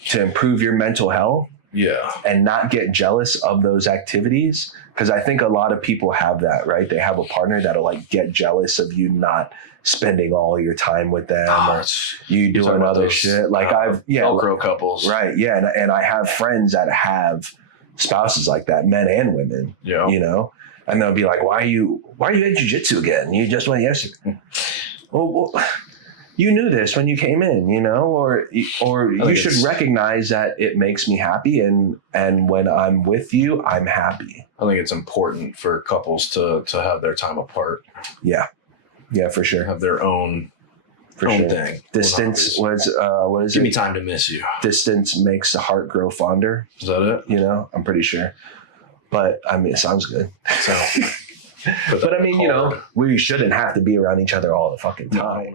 to improve your mental health. Yeah. And not get jealous of those activities. Because I think a lot of people have that, right? They have a partner that'll like get jealous of you not spending all your time with them, or you doing other shit. Like Velcro couples. Right. Yeah. And I have friends that have spouses like that, men and women, and they'll be like, why are you at jiu-jitsu again? You just went yesterday. Well, you knew this when you came in, or you should recognize that it makes me happy. And when I'm with you, I'm happy. I think it's important for couples to have their time apart. Yeah. Yeah, for sure. Have their own thing. Distance what is Give me time to miss you. Distance makes the heart grow fonder. Is that it? I'm pretty sure. But I mean, it sounds good. So, but I mean, we shouldn't have to be around each other all the fucking time.